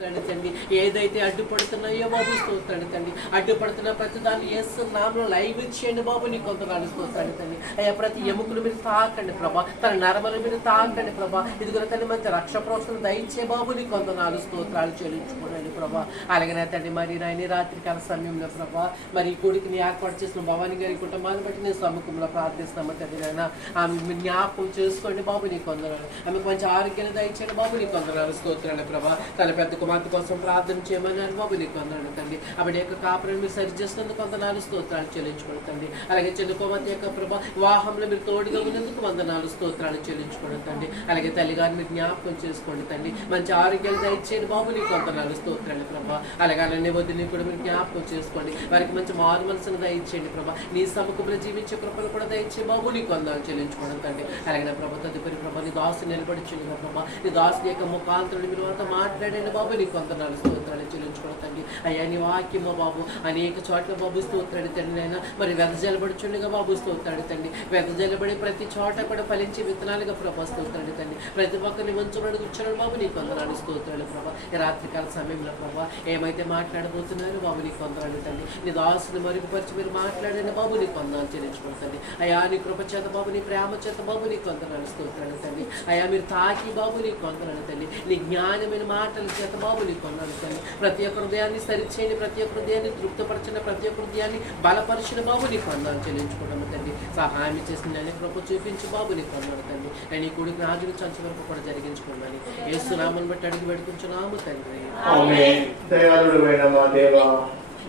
తండ్రి ఏదైతే అడ్డుపడుతున్నాయో బాబు స్తోత్రాన్ని తండ్రి, అడ్డుపడుతున్న ప్రతి దాన్ని యేసు నామములో లైవ్ ఇచ్చేయండి బాబు. నీ కొంతనాడు స్తోత్రాన్ని తండ్రి. అయ్యా ప్రతి ఎముకలు మీరు తాకండి ప్రభా, తన నరమలు మీరు తాకండి ప్రభా. ఇదిగో తండ్రి మంచి రక్ష ప్రోత్సాహం దయించే బాబు. నీ కొంతనాడు స్తోత్రాలు చెల్లించుకోండి ప్రభా. అలాగే తండ్రి మరి నాయన రాత్రికాల సమయంలో ప్రభా మరి ఈ కొడుకుని ఏర్పాటు చేసిన భవాని గారి కుటుంబాన్ని బట్టి నేను సముఖంలో ప్రార్థిస్తున్నాము తండ్రి. నాయన ఆమె మీరు జ్ఞాపకం చేసుకోండి బాబు. నీ కొందనాలు ఆమెకు మంచి ఆరోగ్యాన్ని దయచేయండి బాబు. నీ కొందనాలు స్తోత్రాలు ప్రభా. తన పెద్ద కుమార్తె కోసం ప్రార్థన చేయమని బాబు. నీకు వందనాలు తండ్రి. ఆవిడ యొక్క కాపురం మీరు సరి చేసినందుకు వందనాలు స్తోత్రాలు చెల్లించుకోండి. అలాగే చెల్లి కుమార్తె యొక్క ప్రభా వివాహంలో మీరు తోడుగా ఉన్నందుకు వందనాలు స్తోత్రాలు చెల్లించుకోండి తండ్రి. అలాగే తల్లిగారిని మీరు జ్ఞాపకం చేసుకోండి తండ్రి. మంచి ఆరోగ్యాలు దయచేయండి బాబు. నీకు వందనాలు స్తోత్రాలు ప్రభా. అలాగే అలానే వదిలి కూడా మీరు జ్ఞాపకం చేసుకోండి. వారికి మంచి మారు మనసును దయచేయండి ప్రభా. నీ సముఖంలో జీవించే కృపను కూడా దయచే బాబు. నీకు వందనాలు చెల్లించుకోండి తండ్రి. అలాగే నా ప్రభా తదుపరి ప్రభా నీ దాసు నిలబడిచుంది ప్రభా. నీ దాసు యొక్క ముఖాంతరుడు మీరు అంతా మాట్లాడండి బాబు. నీకు వందనాలు స్తోత్రాలు చెల్లించుకోవడం తండ్రి. అయ్యా నీ వాక్యమో బాబు అనేక చోట్ల బాబు స్తోత్రాడు తండ్రి. అయినా మరి వెదజల్లబడుచుండగా బాబు స్తోత్రాడు తండ్రి. వెదజల్లబడి ప్రతి చోట కూడా ఫలించే విత్తనాలుగా ప్రభా స్తోత్రాడు తండ్రి. ప్రతి ఒక్కరిని మంచుబడి కూర్చోడు బాబు. నీకు వందనాలు స్తోత్రాలు ప్రభా. ఈ రాత్రికాల సమయంలో ప్రభా ఏమైతే మాట్లాడబోతున్నారు బాబు. నీకు వందనాలు తండ్రి. నీ దాసుని మరుగుపరిచి మీరు మాట్లాడండి బాబు. నీకు వందనాలు చెల్లించుకోవడం తండ్రి. అయ్యా నీ కృప చేత బాబు, నీ ప్రేమ చేత బాబు. నీకు వందనాలు స్తోత్రాడు తండ్రి. అయ్యా మీరు తాకి బాబు. నీకు వందనాలు తండ్రి. నీ జ్ఞానమైన మాటల చేత బాబు. నీకు వందనాలు తండ్రి. ప్రతి ఒక్క హృదయాన్ని సరిచేయండి. ప్రతి ఒక్క హృదయాన్ని తృప్తపరచండి. ప్రతి ఒక్క హృదయాన్ని బలపరిచిన బాబు. నీకు వందనాలు చెల్లించుకోవడం తండ్రి. సహాయం చేసిన నేను కృప చూపించు బాబు. నీకు వందనాలు తండ్రి. నేను ఈ కొడుకు రాజులు చంచ వరకు కూడా జరిగించుకోండి. యేసు నామమును బట్టి అడిగి పెట్టుకుంటున్నాము తండ్రి. ఆమేన్. దయాళుడైన మా దేవా,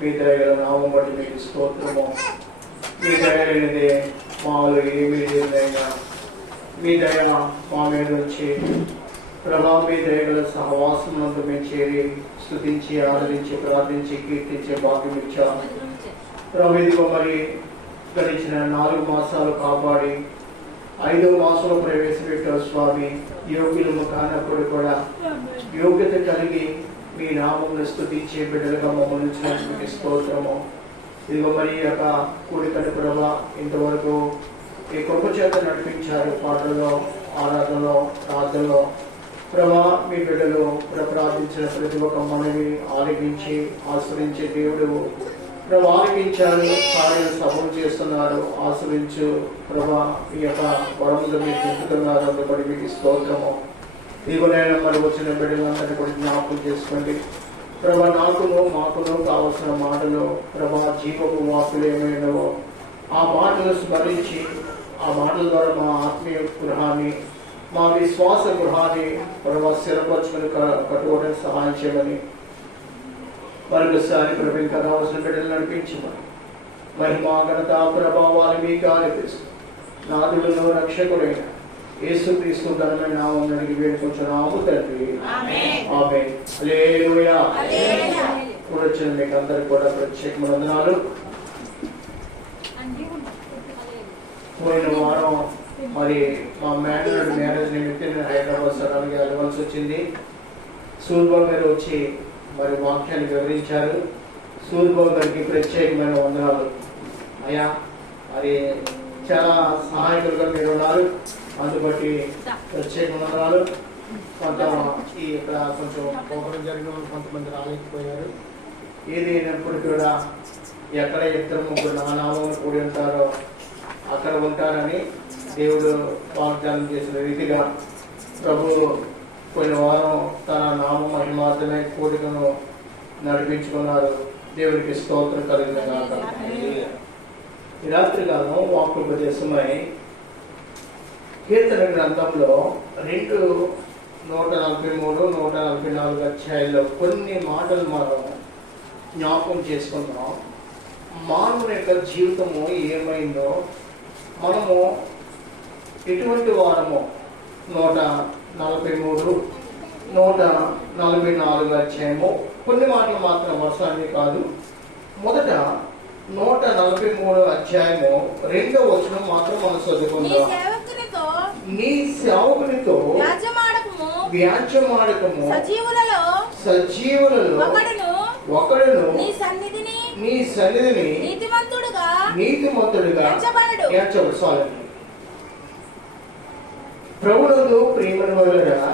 మీ దయగల నామం బట్టి మీకు స్తోత్రము. మీ దయలేనిదే మాలో ఏమీ లేదైనా మీ దయ మా మీద నుంచి ప్రభా, మీ దయగల సహవాసమునందు మేము చేరి స్తుతించి ఆరాధించి ప్రార్థించి కీర్తించే భాగ్యం ఇచ్చాము ప్రభు. ఇదిగో మరి గడిచిన 4 మాసాలు కాపాడి 5వ మాసంలో ప్రవేశపెట్టారు స్వామి. యోగ్యులము కానప్పుడు కూడా యోగ్యత కలిగి మీ నామమును స్తుతించే బిడ్డలుగా మమ్మల్ని ఉంచినందుకు స్తోత్రము. ఇదిగో మరి యొక్క కూడికని ప్రభా ఇంతవరకు ఈ కృప చేత నడిపించారు. పాటల్లో, ఆరాధనలో, ప్రార్థనలో ప్రభా మీ బిడ్డలు ప్రార్థించిన ప్రతి ఒక్క మనవి ఆలకించి ఆశ్రయించే దేవుడు ప్రభా ఆలకించారు. కార్యాలు సఫలం చేస్తున్నారు. ఆశ్రయించు ప్రభా మీ యొక్క వరములు మీరు తింటున్నారు. అందుబడి మీకు స్తోత్రము. ఇదిగోనైనా మరి వచ్చిన బిడ్డలందరినీ కూడా జ్ఞాపకం చేసుకోండి ప్రభా. నాకును మాకును కావలసిన మాటలు ప్రభా జీవపు వాకులు ఏమైనావో ఆ మాటలు స్మరించి ఆ మాటల ద్వారా మా ఆత్మీయ గృహాన్ని, మా విశ్వాస గృహాన్ని ప్రభా స్థిరపరచుకుని కట్టుకోవడానికి సహాయం చేయమని మరొకసారి ప్రభు ఇంకా రావాల్సిన బిడ్డలు నడిపించమని మహిమా ఘనత ప్రభావాలు మీకు ఆరోపిస్తూ నాదులను రక్షకుడైన యేసుక్రీస్తు ఘనమైన నామమున అడిగి వేడుకుంటున్నాము తండ్రి. ఆమేన్. హల్లెలూయా. కూడొచ్చిన మీకు అందరికి కూడా ప్రత్యేకమైన వందనాలు. పోయిన వారం మరి మా మేనల్లుడి మ్యారేజ్ నిమిత్తం నేను హైదరాబాద్ సడన్గా వెళ్ళవలసి వచ్చింది. సూర్యబాబు గారు వచ్చి మరి వాక్యాన్ని వివరించారు. సూర్యబాబు గారికి ప్రత్యేకమైన వందనాలు. అయ్యా మరి చాలా సహాయకులుగా మీరు ఉన్నారు. అందుబట్టి ప్రత్యేక వందనాలు. కొంత ఇక్కడ కొంచెం పోవడం జరిగిన కొంతమంది రాలేకపోయారు. ఏది అయినప్పుడు కూడా ఎక్కడ 2-3 నా నామం కూడి ఉంటారో అక్కడ ఉంటారని దేవుడు వాగ్దానం చేసిన రీతిగా ప్రభు పోయిన వారం తన నామ మహిమార్థమే కోరికను నడిపించుకున్నారు. దేవుడికి స్తోత్రం కలిగిన కాక. ఈ రాత్రి కాలం వాక్యోపదేశమై కీర్తన గ్రంథంలో 143, 144 అధ్యాయాల్లో కొన్ని మాటలు మనం జ్ఞాపకం చేసుకుందాం. మానవుని యొక్క జీవితము ఏమైందో, మనము ఎటువంటి వారమో 143, 144 అధ్యాయము కొన్ని మాటలు మాత్రం వర్షాన్ని కాదు. మొదట 143 అధ్యాయము 2వ వచనం మాత్రం మనం చదువుకుందాం. నీ సేవకునితో వ్యాజ్యమాడకము, సజీవులలో ఒకడును నీ సన్నిధిని నీతిమంతుడుగా ఎంచబడు. ప్రభువునందు ప్రియమైన వారులారా,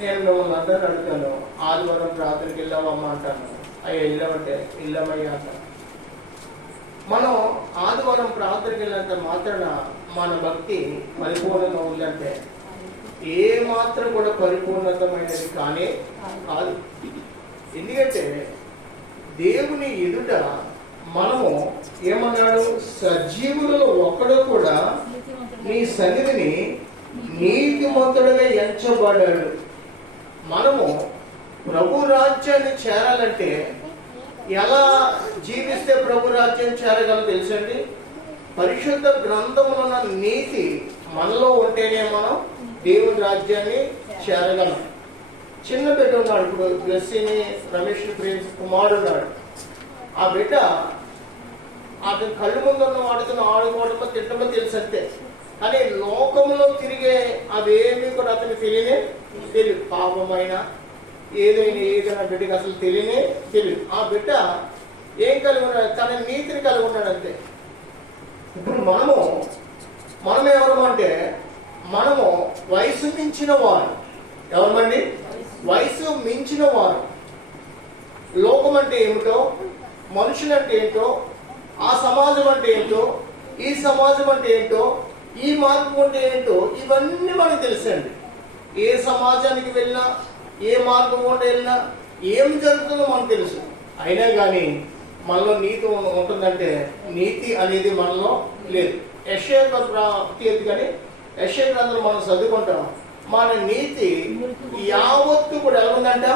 నేను మిమ్మల్ని అందరిని అడుగుతాను, ఆదివారం ప్రార్థనకి వెళ్ళావమ్మా అంటాను. అయ్యా వెళ్ళామంటే వెళ్ళామయ్యా అంటాను. మనం ఆదివారం ప్రార్థనకి వెళ్ళినంత మాత్రాన మన భక్తి పరిపూర్ణంగా ఉందంటే ఏ మాత్రం కూడా పరిపూర్ణతమైనది కానీ కాదు. ఎందుకంటే దేవుని ఎదుట మనము ఏమన్నాడు, సజీవులలో ఒక్కడు కూడా నీ సన్నిధిని నీతిమంతుడుగా ఎంచబడ్డాడు. మనము ప్రభు రాజ్యాన్ని చేరాలంటే ఎలా జీవిస్తే ప్రభు రాజ్యం చేరగలం తెలుసండి? పరిశుద్ధ గ్రంథంలో ఉన్న నీతి మనలో ఉంటేనే మనం దేవుని రాజ్యాన్ని చేరగలం. చిన్న బిడ్డ ఉన్నాడు, ఇప్పుడు బ్లెస్సింగ్ రమేష్ ప్రిన్స్ కుమారుడు ఉన్నాడు. ఆ బిడ్డ అతని కళ్ళు ముందు ఉన్న వాడుతున్న ఆడుకోవడంలో తిట్టమో తెలుసు అంతే, కానీ లోకంలో తిరిగే అవేమీ కూడా అతనికి తెలియదు. పాపమైన ఏదైనా బిడ్డకి అసలు తెలియదు. ఆ బిడ్డ ఏం కలిగి ఉన్నాడు? తన నీతిని కలిగి ఉన్నాడు అంతే. ఇప్పుడు మనం ఎవరు అంటే మనము వయసు మించిన వారు. ఎవరమండి? వయసు మించిన వారు. లోకం అంటే ఏమిటో, మనుషులు అంటే ఏంటో, ఆ సమాజం అంటే ఏంటో, ఈ సమాజం అంటే ఏంటో, ఈ మార్గం అంటే ఏంటో, ఇవన్నీ మనకు తెలుసండి. ఏ సమాజానికి వెళ్ళినా, ఏ మార్గం గుండా వెళ్ళినా ఏం జరుగుతుందో మనకు తెలుసు. అయినా కానీ మనలో నీతి ఉంటుందంటే నీతి అనేది మనలో లేదు. యెషయా గ్రంథం కానీ యెషయా గ్రంథం మనం చదువుకుంటాం. మన నీతి యావత్తు కూడా ఎలా ఉందంట?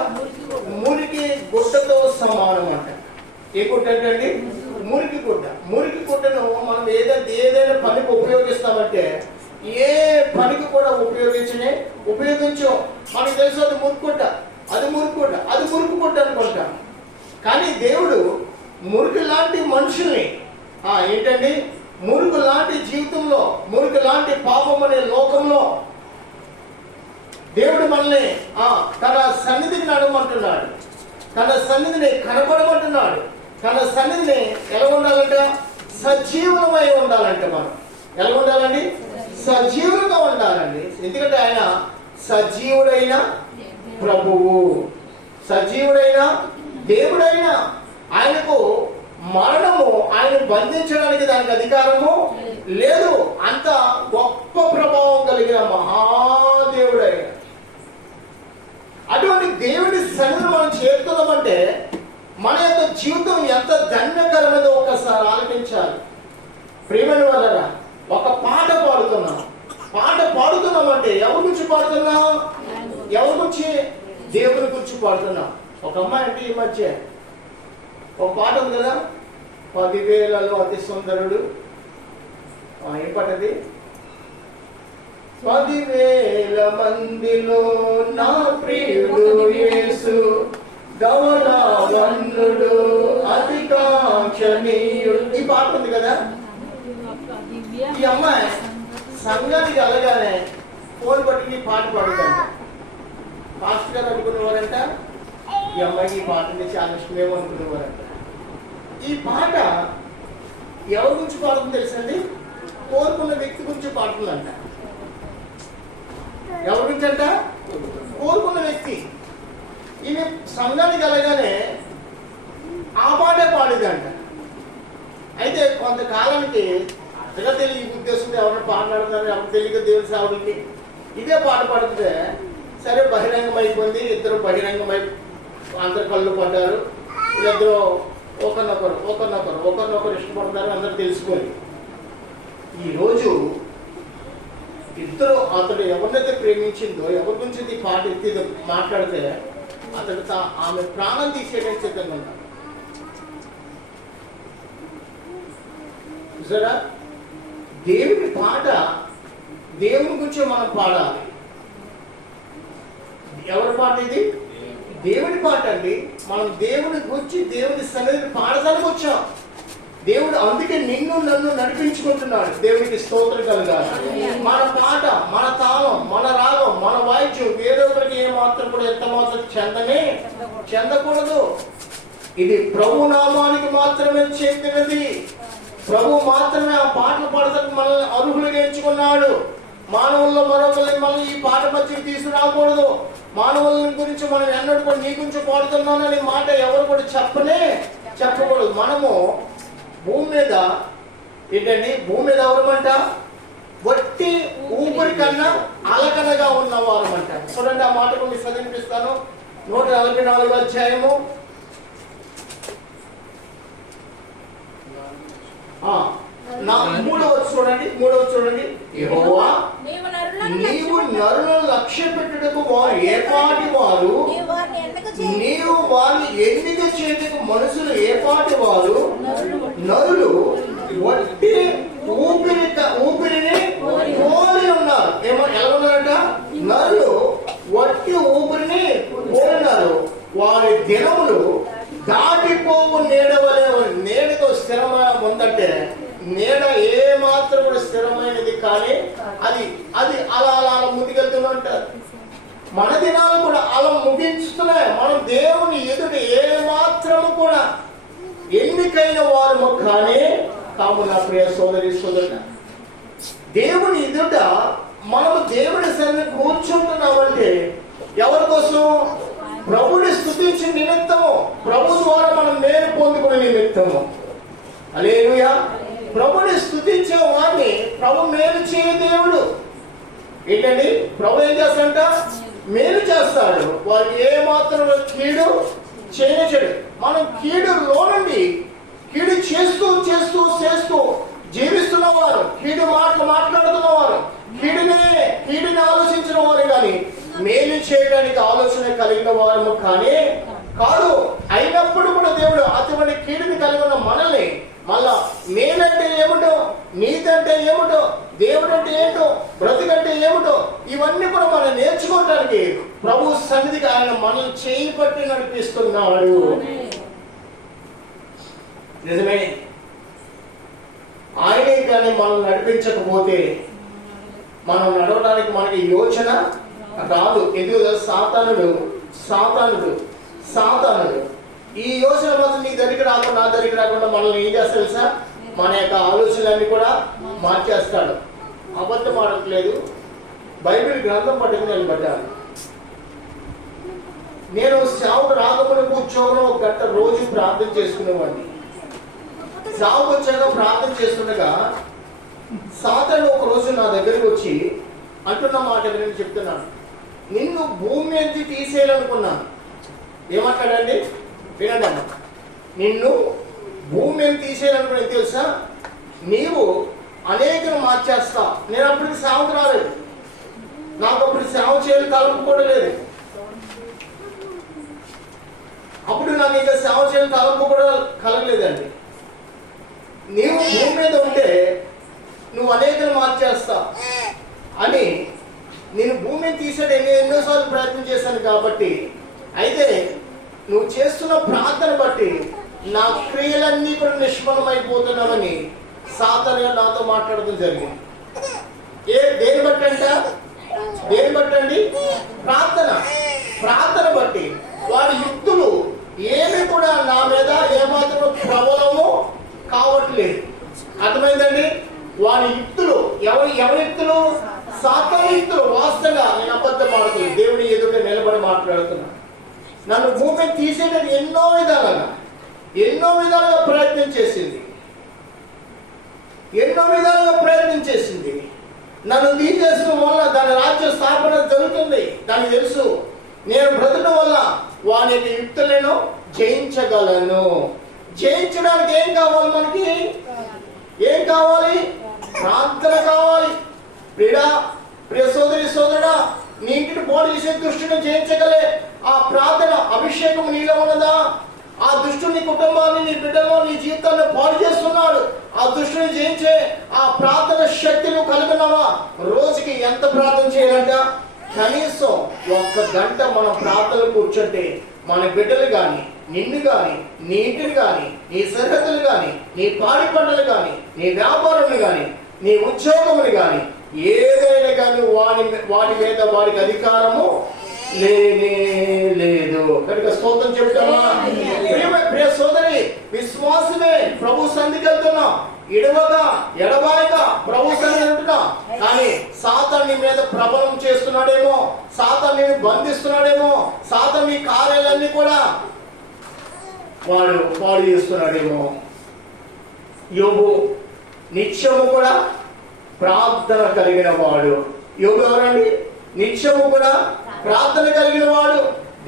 మురికి గుడ్డతో సమానం అంట. ఏ గుడ్డ అంటే మురికి గుడ్డ. మురికి గుడ్డను మనం ఏదైనా పనికి ఉపయోగిస్తామంటే ఏ పనికి కూడా ఉపయోగించం. మనకు తెలుసు అది మురుకుగుడ్డ, అది మురుకుగుడ్డ, అది మురుకుగుడ్డ అనుకుంటాం. కానీ దేవుడు మురికి లాంటి మనుషుల్ని ఏంటండి, మురుకు లాంటి జీవితంలో, మురికి లాంటి పాపం అనే లోకంలో దేవుడు మనల్ని తన సన్నిధిని నడవమంటున్నాడు. తన సన్నిధిని కనపడమంటున్నాడు. తన సన్నిధిని ఎలా ఉండాలంటే సజీవమై ఉండాలంటే మనం ఎలా ఉండాలండి? సజీవులుగా ఉండాలండి. ఎందుకంటే ఆయన సజీవుడైన ప్రభువు, సజీవుడైన దేవుడైన ఆయనకు మరణము ఆయన బంధించడానికి దానికి అధికారము లేదు. అంత గొప్ప ప్రభావం కలిగిన మహాదేవుడైన అటువంటి దేవుడి సన్నిధిని మనం చేరుతున్నామంటే మన యొక్క జీవితం ఎంత ధన్యకరమైనదో ఒకసారి ఆలోచించాలి. ప్రియమైన వాళ్ళరా, ఒక పాట పాడుతున్నామంటే ఎవరి గురించి పాడుతున్నాం? ఎవరి గురించి? దేవుని గురించి పాడుతున్నాం. ఒక అమ్మాయి అంటే ఈ మధ్య ఒక పాట ఉంది కదా, 10,000లలో అతి సుందరుడు. ఏం పాట అది? 10,000 మందిలో నా ప్రియుడు యేసు, గౌరవన్నుడు అతి కాంక్షణీయుడు. ఈ పాట ఉంది కదా. ఈ అమ్మాయి సంఘానికి వెళ్ళగానే ఫోన్ పట్టుకుని పాట పాడుతాను. పాస్టర్ గారు అనుకునేవారంట ఈ అమ్మాయికి ఈ పాట అంటే చాలా ఇష్టమేమో అనుకునేవారంట. ఈ పాట ఎవరి గురించి పాడుతుంది తెలుసండి? కోరుకున్న వ్యక్తి గురించి పాడుతుందంట. ఎవరి గురించి అంట? కోరుకున్న వ్యక్తి. ఈమె సంఘానికి వెళ్ళగానే ఆ పాటే పాడేదంట. అయితే కొంతకాలానికి అంతగా తెలియ ఉద్దేశం ఎవరైనా పాటలాడుతున్నారు, ఎవరు తెలియక దేవుని సేవకులకి ఇదే పాట పాడుతుంటే సరే బహిరంగం అయిపోయింది. ఇద్దరు బహిరంగమై అందరు కళ్ళు పడ్డారు. వీళ్ళిద్దరూ ఒకరినొకరు ఇష్టపడతారు అందరు తెలుసుకొని ఈరోజు ఇద్దరు అతడు ఎవరినైతే ప్రేమించిందో, ఎవరి గురించి ఈ పాట ఎత్తి మాట్లాడితే అతడు ఆమె ప్రాణం తీసేయడానికి సిద్ధంగా ఉన్నాడు. చూసారా? దేవుని పాట దేవుని గురించి మనం పాడాలి. ఎవరి పాట ఇది? దేవుని పాట అండి. మనం దేవుని గురించి దేవుని సన్నిధిని పాడడానికి వచ్చాం. దేవుడు అందుకే నిన్ను నన్ను నడిపించుకుంటున్నాడు. దేవునికి స్తోత్రం కలగాలి. మన పాట, మన తాళం, మన రాగం, మన వాయిద్యం వేరొకరికి ఏమాత్రం కూడా ఎంత మాత్రం చెందకూడదు. ఇది ప్రభు నామానికి మాత్రమే చెందినది. ప్రభు మాత్రమే ఆ పాటలు పాడతానికి మనల్ని అర్హులుగా ఎంచుకున్నాడు. మానవుల్లో మరొకరిని మనం ఈ పాట మధ్యకి తీసుకురాకూడదు. మానవుల గురించి మనం ఎన్నడూ కూడా నీ గురించి పాడుతున్నానని మాట ఎవరు కూడా చెప్పకూడదు. మనము భూమి మీద ఏంటండి, భూమి మీద ఎవరమంట, వట్టి ఊపిరి కన్నా అలకనగా ఉన్నవారమంట. చూడండి ఆ మాటకు మీకు చదివిపిస్తాను. 144 అధ్యాయము 3వ చూడండి. యెహోవా నీవు నరులను లక్ష్య పెట్టుటకు వారు ఏపాటి వారు, నీవు వారిని ఎన్నిక చేతుకు మనుషులు ఏపాటి వారు, నరులు వట్టి ఊపిరిని పోలి ఉన్నారు. ఎలా ఉన్నారట, నరులు వట్టి ఊపిరిని పోలినారు. వారి దినములు దాటిపోవు నీడవలే. నీడతో స్థిరమైన ఉందంటే నీడ ఏ మాత్రం కూడా స్థిరమైనది కానీ అది అది అలా అలా ముందుకెళ్తూనే ఉంటారు. మన దినాలు కూడా అలా ముగించుతున్నాయి. మనం దేవుని ఎదుట ఏ మాత్రము కూడా ఎన్నికైన వారము కానీ కాము. నా ప్రియ సోదరి సోదరుడు, దేవుని ఎదుట మనము దేవుని సన్నిధిని కూర్చుంటున్నామంటే ఎవరి కోసం? ప్రభుని స్తుతించే నిమిత్తము, ప్రభు ద్వారా మనం మేలు పొందుకునే నిమిత్తము. హల్లెలూయా. ప్రభుని స్తుతించే వారిని ప్రభు మేలు చేయ దేవుడు. ఏంటండి, ప్రభు ఏం చేస్తాడంట? మేలు చేస్తాడు. వారికి ఏ మాత్రం కీడు చేయనిచ్చాడు. మనం కీడులో నుండి కీడు చేస్తూ చేస్తూ చేస్తూ జీవిస్తున్నవారు, కీడు మాట్లాడుతున్నవారు, కీడుని ఆలోచించిన వారు కానీ మేలు చేయడానికి ఆలోచన కలిగిన వారు కానీ కాదు. అయినప్పుడు కూడా దేవుడు అటువంటి కీడుని కలిగిన మనల్ని మళ్ళా మేలంటే ఏమిటో, నీతి అంటే ఏమిటో, దేవుడు అంటే ఏంటో, బ్రతుకంటే ఏమిటో ఇవన్నీ కూడా మనం నేర్చుకోవడానికి ప్రభు సన్నిధికి ఆయన మనల్ని చేయి పట్టి నడిపిస్తున్నాడు. నిజమే. ఆయనే కానీ మనం నడిపించకపోతే మనం నడవడానికి మనకి యోచన రాదు. ఎందుకు? సాతానుడు ఈ యోచన మాత్రం నీ దగ్గరికి రాకుండా, నా దగ్గరికి రాకుండా మనల్ని ఏం చేస్తాడు తెలుసా? మన యొక్క ఆలోచనలన్నీ కూడా మార్చేస్తాడు. అబద్ధం ఆడట్లేదు. బైబిల్ గ్రంథం పట్టుకుని నిలబడ్డాను. నేను సేవకు రాకముందు కూర్చోవడం 1 గంట రోజు ప్రార్థన చేసుకునేవాడిని. సేవకు వచ్చాక ప్రార్థన చేస్తుండగా సాతాను ఒక రోజు నా దగ్గరికి వచ్చి అంటున్న మాట నేను చెప్తున్నాను, నిన్ను భూమి నుంచి తీసేయాలనుకున్నాను. ఏమంటాడండి? వినండి అన్న, నిన్ను భూమి మీద తీసేయాలనుకుని తెలుసా? నీవు అనేకను మార్చేస్తా. నేను అప్పటికి సేవకు రాలేదు. నాకు అప్పుడు సేవ చేయాలి తలంపు కూడా లేదు. అప్పుడు నాకు ఇంకా సేవ చేయాలి తలంపు కూడా కలగలేదండి. నీవు భూమి మీద ఉంటే నువ్వు అనేకను మార్చేస్తా అని నేను భూమిని తీసేది ఎన్నోసార్లు ప్రయత్నం చేశాను. కాబట్టి అయితే నువ్వు చేస్తున్న ప్రార్థన బట్టి నా క్రియలన్నీ కూడా నిష్ఫలమైపోతున్నామని సాతాను నాతో మాట్లాడడం జరిగింది. దేని బట్టి అండి? ప్రార్థన బట్టి వాడి యుక్తులు ఏమి కూడా నా మీద ఏమాత్రం ప్రబలము కావట్లేదు. అర్థమైందండి? వాడి యుక్తులు ఎవరి యుక్తులు? సాతాను యుక్తులు. వాస్తవంగా నేను అబద్ధం ఆడుతున్నాను. దేవుని ఎదుట నిలబడి మాట్లాడుతున్నాను. నన్ను భూమిని తీసేయడానికి ఎన్నో విధాలుగా ప్రయత్నం చేసింది. నన్ను తీసేసిన వల్ల దాని రాజ్య స్థాపన జరుగుతుంది. దానికి తెలుసు. నేను బ్రతకడం వల్ల వాని యుక్తులను జయించగలను. జయించడానికి ఏం కావాలి? మనకి ఏం కావాలి? ప్రార్థన కావాలి. ప్రియ సోదరి సోదరుడా, నీ ఇంటిని పోటీ చేసే దుష్టుని జయించగలే ఆ ప్రార్థన అభిషేకం నీలో ఉన్నదా? ఆ దుష్టుని నీ కుటుంబాన్ని, నీ బిడ్డలో, నీ జీవితాన్ని పాడు చేస్తున్నాడు. ఆ దుష్టుని జయించే ఆ ప్రార్థన శక్తి నువ్వు కలుగున్నావా? రోజుకి ఎంత ప్రార్థన చేయాలంట? కనీసం 1 గంట మనం ప్రార్థనలు కూర్చుంటే మన బిడ్డలు కానీ, నిన్ను కానీ, నీ ఇంటిని కానీ, నీ సరిహద్దులు కానీ, నీ పాడి పంటలు కానీ, నీ వ్యాపారాలు కానీ, నీ ఉద్యోగములు కానీ, ఏదైనా కానీ వాటి మీద వాడికి అధికారము లేదు. కనుక స్తోత్రం చెప్తామా? ప్రియ సోదరి, విశ్వాసమే ప్రభు సన్నిధికి వెళ్తున్నాం. ఎడబాయక ప్రభు సన్నిధి ఉంటున్నాం. కానీ సాతాను వాడు పాడు చేస్తున్నాడేమో. యోబు నిత్యము కూడా ప్రార్థన కలిగిన వాడు. యోబు ఎవరండి? నిత్యము కూడా ప్రార్థన కలిగిన వాడు,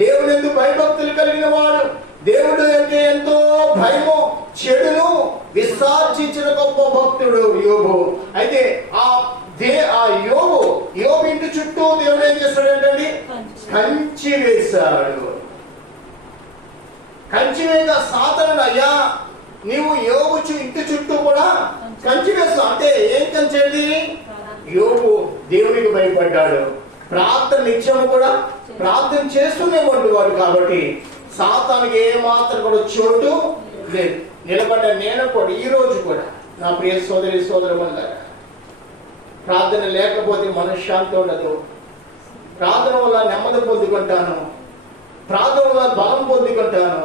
దేవుడు ఎందుకు భయభక్తులు కలిగిన వాడు, దేవుడు అంటే ఎంతో భయము, చెడును విసర్జించిన గొప్ప భక్తుడు యోబు. అయితే ఆ యోబు ఇంటి చుట్టూ దేవుడు ఏం చేస్తాడంటే కంచి వేశాడు. కంచి వేద సాధారణ అయ్యా నీవు యోబు ఇంటి చుట్టూ కూడా కంచి వేస్తావు అంటే ఏం కంచేది? యోబు దేవునికి భయపడ్డాడు, ప్రార్థన నిత్యము కూడా ప్రార్థన చేస్తూనే ఉండేవాడు. కాబట్టి సాతానికి ఏ మాత్రం కూడా చోటు లేదు. నిలబడ్డ నేను కూడా ఈ రోజు కూడా నా ప్రియ సోదరి సోదరులారా, ప్రార్థన లేకపోతే మనశ్శాంతి ఉండదు. ప్రార్థన వల్ల నెమ్మది పొందుకుంటాను, ప్రార్థన వల్ల బలం పొందుకుంటాను,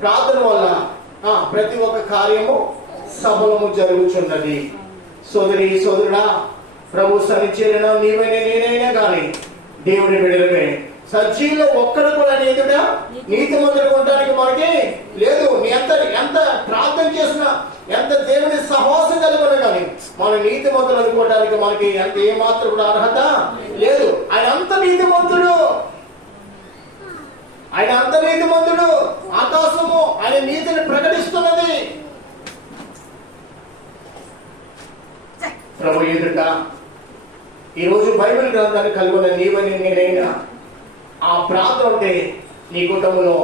ప్రార్థన వల్ల ప్రతి ఒక్క కార్యము సఫలము జరుగుతున్నది. సోదరి సోదరుడా, ప్రభు సన్నిధిలో నీవైనా నేనైనా కానీ దేవుని బిడ్డలమే. సజీవులో ఒక్కడు కూడా ఎదుట నీతి మంతులు ఉండడానికి మనకి లేదు. ఎంత ప్రార్థన చేసినా, ఎంత దేవుని సహవాసం కలిగినా కానీ మన నీతి మంతులు అనుకోవడానికి మనకి ఎంత ఏమాత్రం కూడా అర్హత లేదు. ఆయన అంత నీతి మంతుడు, ఆయన అంత నీతి మంతుడు. ఆకాశము ఆయన నీతిని ప్రకటిస్తున్నది. ప్రభు ఎదుట ఈరోజు బైబిల్ గ్రంథాన్ని కలుగున్న నీవని నేనైనా ఆ ప్రార్థన ఉంటే నీ కుటుంబంలో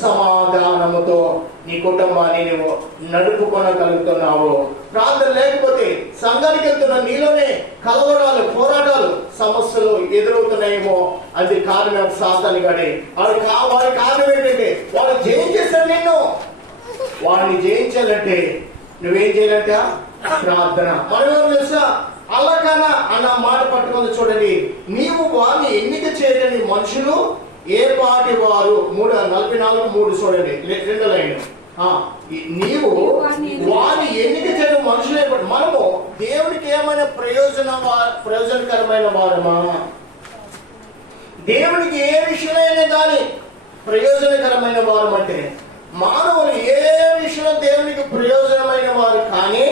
సమాధానముతో నీ కుటుంబాన్ని నువ్వు నడుపుకొనగలుగుతున్నావు. ప్రార్థన లేకపోతే సంఘానికి వెళ్తున్న నీలోనే కలవరాలు, పోరాటాలు, సమస్యలు ఎదురవుతున్నాయేమో. అది కారణం సాతాను గాడే. వాడి కారణం ఏంటంటే వాడు జయించేస్తాడు నిన్ను. వాడిని జయించాలంటే నువ్వేం చేయాలంట? ప్రార్థన. మనం తెలుసా? అలాగనా అన్న మాట పట్టుకొని చూడండి. నీవు వారిని ఎన్నిక చేయని మనుషులు ఏ పాటి వారు? 44:3 చూడండి, 2 లైన్. నీవు వారిని ఎన్నిక చేయని మనుషులే. మనము దేవునికి ఏమైనా ప్రయోజనకరమైన వారమా? దేవునికి ఏ విషయమైనా కానీ ప్రయోజనకరమైన వారం అంటే మానవులు ఏ విషయంలో దేవునికి ప్రయోజనమైన వారు కానీ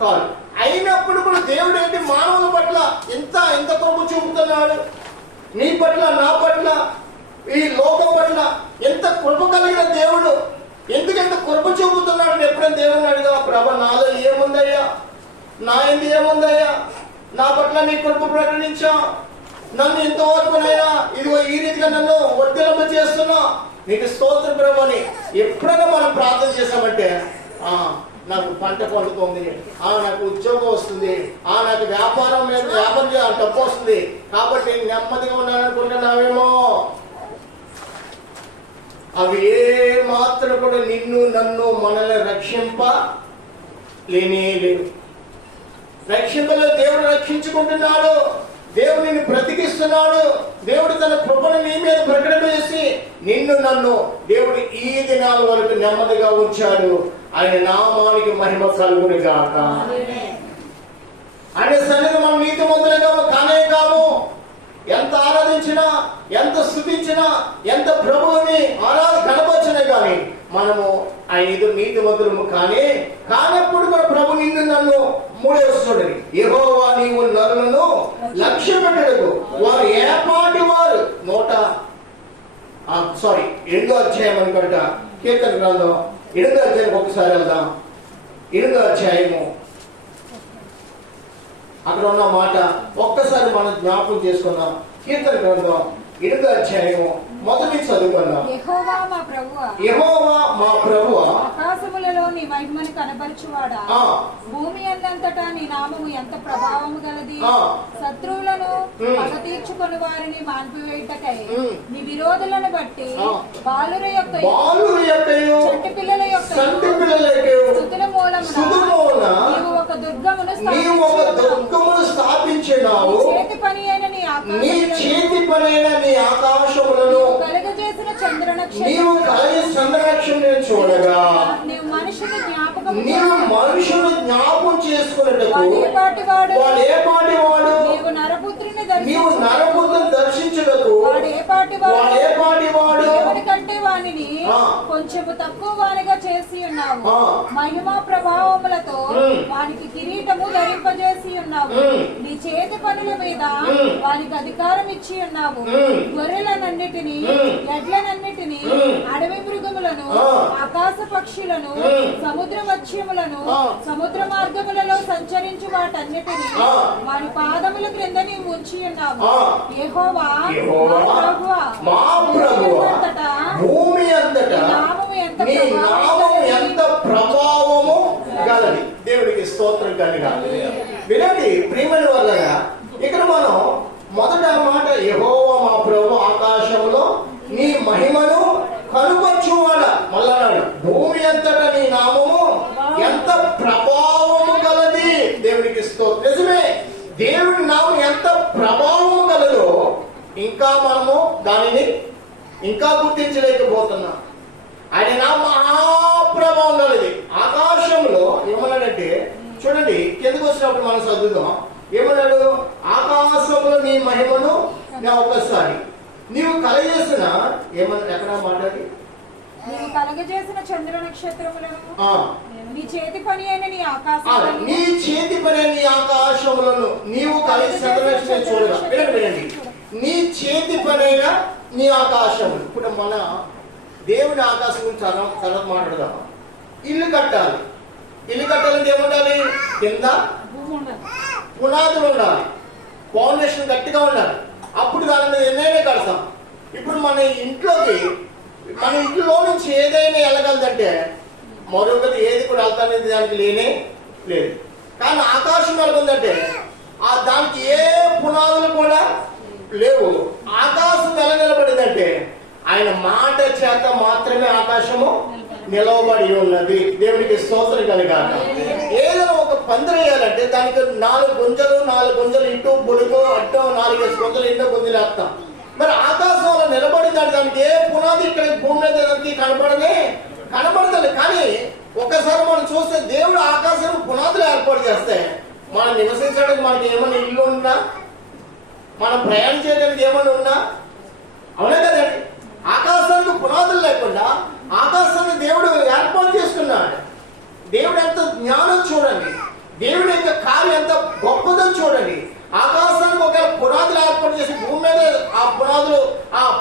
కాదు. అయినప్పుడు కూడా దేవుడు ఏంటి మానవుల పట్ల ఎంత కృప చూపుతున్నాడు. నీ పట్ల, నా పట్ల, ఈ లోకం పట్ల ఎంత కృప కలిగిన దేవుడు. ఎందుకంత కృప చూపుతున్నాడు? ఎప్పుడైనా దేవుని అడిగా, ప్రభ నాలో ఏముందయ్యా, నా ఎందు ఏముందయ్యా, నా పట్ల నీ కృప ప్రకటించా, నన్ను ఇంతవరకునయ్యా ఇదిగో ఈ రీతిగా నన్ను వర్తింప చేస్తున్నా, నీకు స్తోత్ర ప్రభు అని ఎప్పుడైనా మనం ప్రార్థన చేశామంటే నాకు పంట పండుతుంది, నాకు ఉద్యోగం వస్తుంది, నాకు వ్యాపారం చేయాలి డబ్బు వస్తుంది కాబట్టి నేను నెమ్మదిగా ఉన్నాననుకుంటున్నావేమో. అవి ఏ మాత్రం కూడా నిన్ను నన్ను మనల్ని రక్షింప లేనే లేవు. రక్షింపలో దేవుడు రక్షించుకుంటున్నాడు, దేవుడు నిన్ను బ్రతికిస్తున్నాడు. దేవుడు తన కృపను నీ మీద ప్రకటన చేసి నిన్ను నన్ను దేవుడు ఈ దినాల వరకు నెమ్మదిగా ఉంచాడు. ఆయన నామానికి మహిమ కలుగును గాక. ఆయన సన్నిధి మనం నీతిమంతులుగా కానే కాము. ఎంత ఆరాధించినా, ఎంత స్తుతించినా, ఎంత ప్రభువుని కనపరిచినా కానీ మనము ఆయన ఎదురు నీతిమంతులము కానప్పుడు కూడా ప్రభు నిన్ను నన్ను 3వ చూడండి. యెహోవా నీవు నరులను లక్ష్య పెట్టడకు వారు ఏపాటి వారు 8వ అధ్యాయం అనుకుంట కీర్తన గ్రంథం 8వ అధ్యాయం ఒకసారి వెళ్దాం. 8వ అధ్యాయము అక్కడ ఉన్న మాట ఒక్కసారి మనం జ్ఞాపకం చేసుకుందాం. కీర్తన గ్రంథం 8వ అధ్యాయము మొదటి చదువుకుందాం. యెహోవా మా ప్రభువా, యెహోవా మా ప్రభువా, ఆకాశములలో నీ మహిమను కనపరచువాడా, భూమి అందంతటా నీ నామము ఎంత ప్రభావము గలది. శత్రువులను పగ తీర్చుకొని వారిని మాన్పివేయుటకై నీ విరోధులను బట్టి బాలుర యొక్క చంటి పిల్లల యొక్క స్తుతుల మూలమున నీవు ఒక దుర్గమును స్థాపించినావు. చేతి పని అయిన నీ ఆకాశములను కలుగజేసిన చంద్రనక్షత్రములను చూడగా నీవు మనుషుని జ్ఞాపకం చేసుకున్నట్టు వాడు ఏ పాటి వాడు, నీవు నరపుత్రుని దర్శించుటకు వాడు ఏ పాటి పాటి వాడు దేవుని కంటే వానిని కొంచెము తక్కువ వానిగా చేసి ఉన్నావు. మహిమా ప్రభావములతో వానికి కిరీటము ధరింపజేసి ఉన్నావు. నీ చేతి పనుల మీద వానికి అధికారం ఇచ్చి ఉన్నావు. గొర్రెలనన్నిటిని, ఎడ్లనన్నిటిని, అడవి మృగములను, ఆకాశ పక్షులను, సముద్ర మత్స్యములను, సముద్ర మార్గములలో సంచరించు వాటన్నిటిని వారి పాదముల క్రింద నీవు ఉంచి ఉన్నావు. యెహోవా మా ప్రభువా, భూమి అంతటా నీ నామము ఎంత ప్రభావము గలది. దేవుడికి స్తోత్రం కలుగాలి. వినండి ప్రియమైన వాళ్ళగా, ఇక్కడ మనం మొదట మాట యెహోవా మా ప్రభు ఆకాశంలో నీ మహిమను కనుపరచువాడ. మళ్ళా భూమి అంతటా నీ నామము ఎంత ప్రభావము గలది. దేవుడికి స్తోత్రం. నిజమే, దేవుడి నామం ఎంత ప్రభావము గలదో ఇంకా మనము దానిని ఇంకా గుర్తించలేకపోతున్నాం. ఆయన నామం మహాప్రభావం గలది. ఆకాశంలో ఏమన్నాడంటే, చూడండి కిందకు వచ్చినప్పుడు మనం చదువుదాం. ఏమన్నాడు? ఆకాశంలో నీ మహిమను ఒక్కసారి నీవు కలగజేసిన ఏమన్నా ఎక్కడ మాట్లాడి నీవు కలగజేసిన చంద్ర నక్షత్రములను, నీ చేతి పని అయిన నీ నీ చేతి పని అయిన నీ ఆకాశములను నీవు కలిసి చూడగా. వినండి, నీ చేతి పని అయిన నీ ఆకాశములు. ఇప్పుడు మన దేవుని ఆకాశం గురించి తర్వాత మాట్లాడదాం. ఇల్లు కట్టాలి. ఇల్లు కట్టాలంటే ఏముండాలి? కింద పునాదులు ఉండాలి, ఫౌండేషన్ గట్టిగా ఉండాలి. అప్పుడు దాని మీద ఎన్నైనా కడతాం. ఇప్పుడు మన ఇంట్లో నుంచి ఏదైనా వెళ్ళగలదంటే మరొకటి ఏది కూడా వెళ్తానేది దానికి లేనే లేదు. కానీ ఆకాశం వెళ్ళగలదంటే దానికి ఏ పునాదులు కూడా లేవు. ఆకాశం ఎలా నిలబడిందంటే ఆయన మాట చేత మాత్రమే ఆకాశము నిలవబడి ఉన్నది. దేవునికి స్తోత్రం కలగాలి. ఏదైనా ఒక పందిరి వేయాలంటే దానికి 4 గుంజలు ఇటు బుడుగు అటు 4 గుంజలు ఇంటో గుంజలు వేస్తాం. మరి ఆకాశంలో నిలబడిందంటే దానికి ఏ పునాది ఇక్కడ భూమి మీద కనబడదు. కానీ ఒకసారి మనం చూస్తే దేవుడు ఆకాశం పునాదులు ఏర్పాటు చేస్తే మనం నివసించడానికి మనకి ఏమైనా ఇల్లు ఉన్నా, మనం ప్రయాణం చేయడానికి ఏమైనా ఉన్నా, అవునా కదండి? ఆకాశానికి పునాదులు లేకుండా ఆకాశాన్ని దేవుడు ఏర్పాటు చేసుకున్నాడు. దేవుడు ఎంత జ్ఞానం చూడండి, దేవుడి యొక్క కార్యం ఎంత గొప్పదో చూడండి. ఆకాశానికి ఒక పునాదులు ఏర్పాటు చేసి భూమి మీద ఆ పునాదులు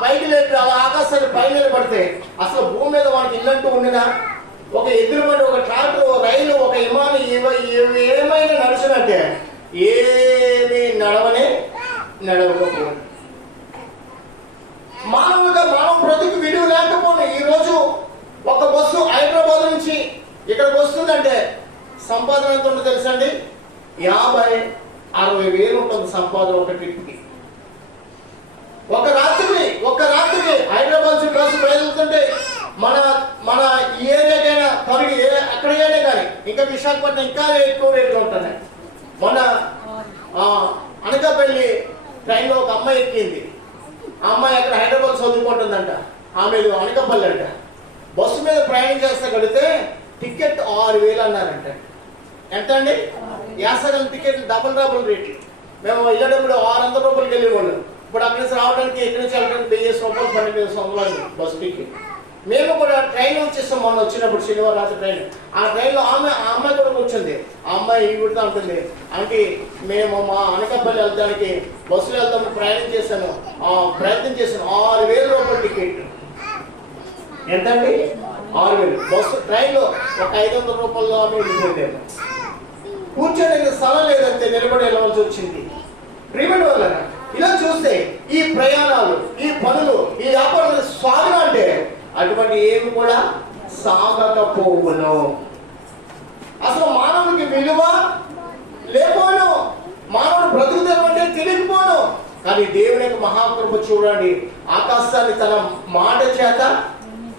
పైకి లేపి అలా ఆకాశాన్ని పైన నిలబడితే అసలు భూమి మీద వానికి ఇల్లంటూ ఉండినా, ఒక ఎదురుబండి, ఒక ట్రాక్టర్, ఒక రైలు, ఒక విమానం ఏమైనా నడిచినట్టే ఏమీ నడవకపోయింది. మానవులుగా మానవ బ్రతుకు విలువ లేకపోయినా ఈ రోజు ఒక బస్సు హైదరాబాద్ నుంచి ఇక్కడికి వస్తుందంటే సంపాదన ఎంత ఉంటుందో తెలుసా అండి? 50-60 వేలు ఉంటుంది సంపాదన ఒక ట్రిప్కి. ఒక రాత్రికి హైదరాబాద్ నుంచి బస్సు బయలుతుంటే మన ఈ ఏరియాకైనా తొలగి ఎక్కడికైనా కానీ ఇంకా విశాఖపట్నం ఇంకా ఎక్కువ రేట్లు ఉంటున్నాయి. మొన్న అనకాపల్లి ట్రైన్లో ఒక అమ్మాయి ఎక్కింది. ఆ అమ్మాయి అక్కడ హైదరాబాద్ చదువుకుంటుందంట. ఆమె అనకాపల్లి అంట. బస్సు మీద ప్రయాణం చేస్తే కడితే టికెట్ 6,000 అన్నారంట. ఎంత అండి? యాసగల టికెట్ డబుల్ రేట్లు. మేము వెళ్ళేటప్పుడు 600 రూపాయలకి వెళ్ళేవాళ్ళం. ఇప్పుడు అక్కడి నుంచి రావడానికి ఎక్కడి నుంచి వెళ్ళడానికి 1000 రూపాయలు 1200 బస్సు టికెట్. మేము కూడా ట్రైన్ వచ్చేస్తాం. మొన్న వచ్చినప్పుడు శనివారం రాత్రి ట్రైన్. ఆ ట్రైన్లో ఆ అమ్మాయి కూడా కూర్చుంది. ఆ అమ్మాయి ఈ కూడా అంటుంది, అంటే మేము మా అనకాపల్లి వెళ్తానికి బస్సులో వెళ్తాము ప్రయాణం చేశాను, ప్రయత్నం చేశాను. 6,000 రూపాయల టికెట్. ఎంత అండి? 6,000. బస్సు ట్రైన్లో ఒక 500 రూపాయలు వెళ్ళిపోయిందేమో. కూర్చొని స్థలం లేదంటే నిలబడి వెళ్ళవలసి వచ్చింది. ప్రియమైన వల్ల ఇలా చూస్తే ఈ ప్రయాణాలు, ఈ పనులు, ఈ వ్యాపారాలు సాగడం అంటే అటువంటి ఏమి కూడా సాగకపోవును. అసలు మానవునికి విలువ లేకపోను, మానవుడు బ్రతుకుతామంటే తెలియకపోను. కానీ దేవుని యొక్క మహాకృప చూడండి, ఆకాశాన్ని తన మాట చేత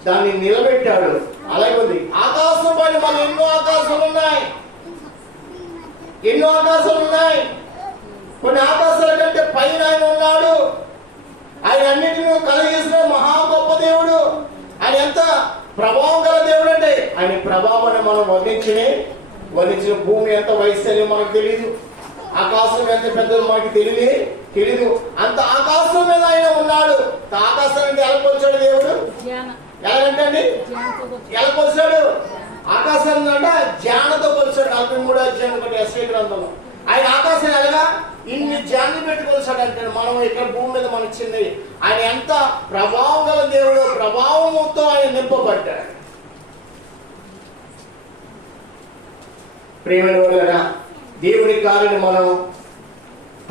దాన్ని నిలబెట్టాడు. అలాగే ఉంది. ఆకాశం పైన మన ఎన్నో ఆకాశాలు ఉన్నాయి. కొన్ని ఆకాశాల కంటే పైన ఆయన ఉన్నాడు. ఆయన అన్నిటినీ కలగజేసిన మహా గొప్ప దేవుడు. ఆయన ఎంత ప్రభావం గల దేవుడు అంటే ఆయన ప్రభావాన్ని మనం వర్ణించిన భూమి ఎంత వయసు మనకు తెలియదు, ఆకాశం ఎంత పెద్దది మనకి తెలీదు. అంత ఆకాశం మీద ఆయన ఉన్నాడు. ఆకాశానికి ఎలా కొలిచాడు దేవుడు? ఎలాగంటే అండి, ఎలా కొలిచాడు? ఆకాశాన్ని అంటే జ్ఞానంతో కొలిచాడు. 43వ అధ్యాయం ఎస్ఐ గ్రంథంలో ఆయన ఆకాశం ఎలాగా ఇన్ని జ్ఞానం పెట్టి కొలిచాడు అంటే, మనం ఇక్కడ భూమి మీద మనకు చిన్నది. ఆయన ఎంత ప్రభావం గల దేవుడు, ప్రభావంతో ఆయన నింపబడ్డాడు. ప్రియమైన వాళ్ళరా, దేవుని కార్యం మనం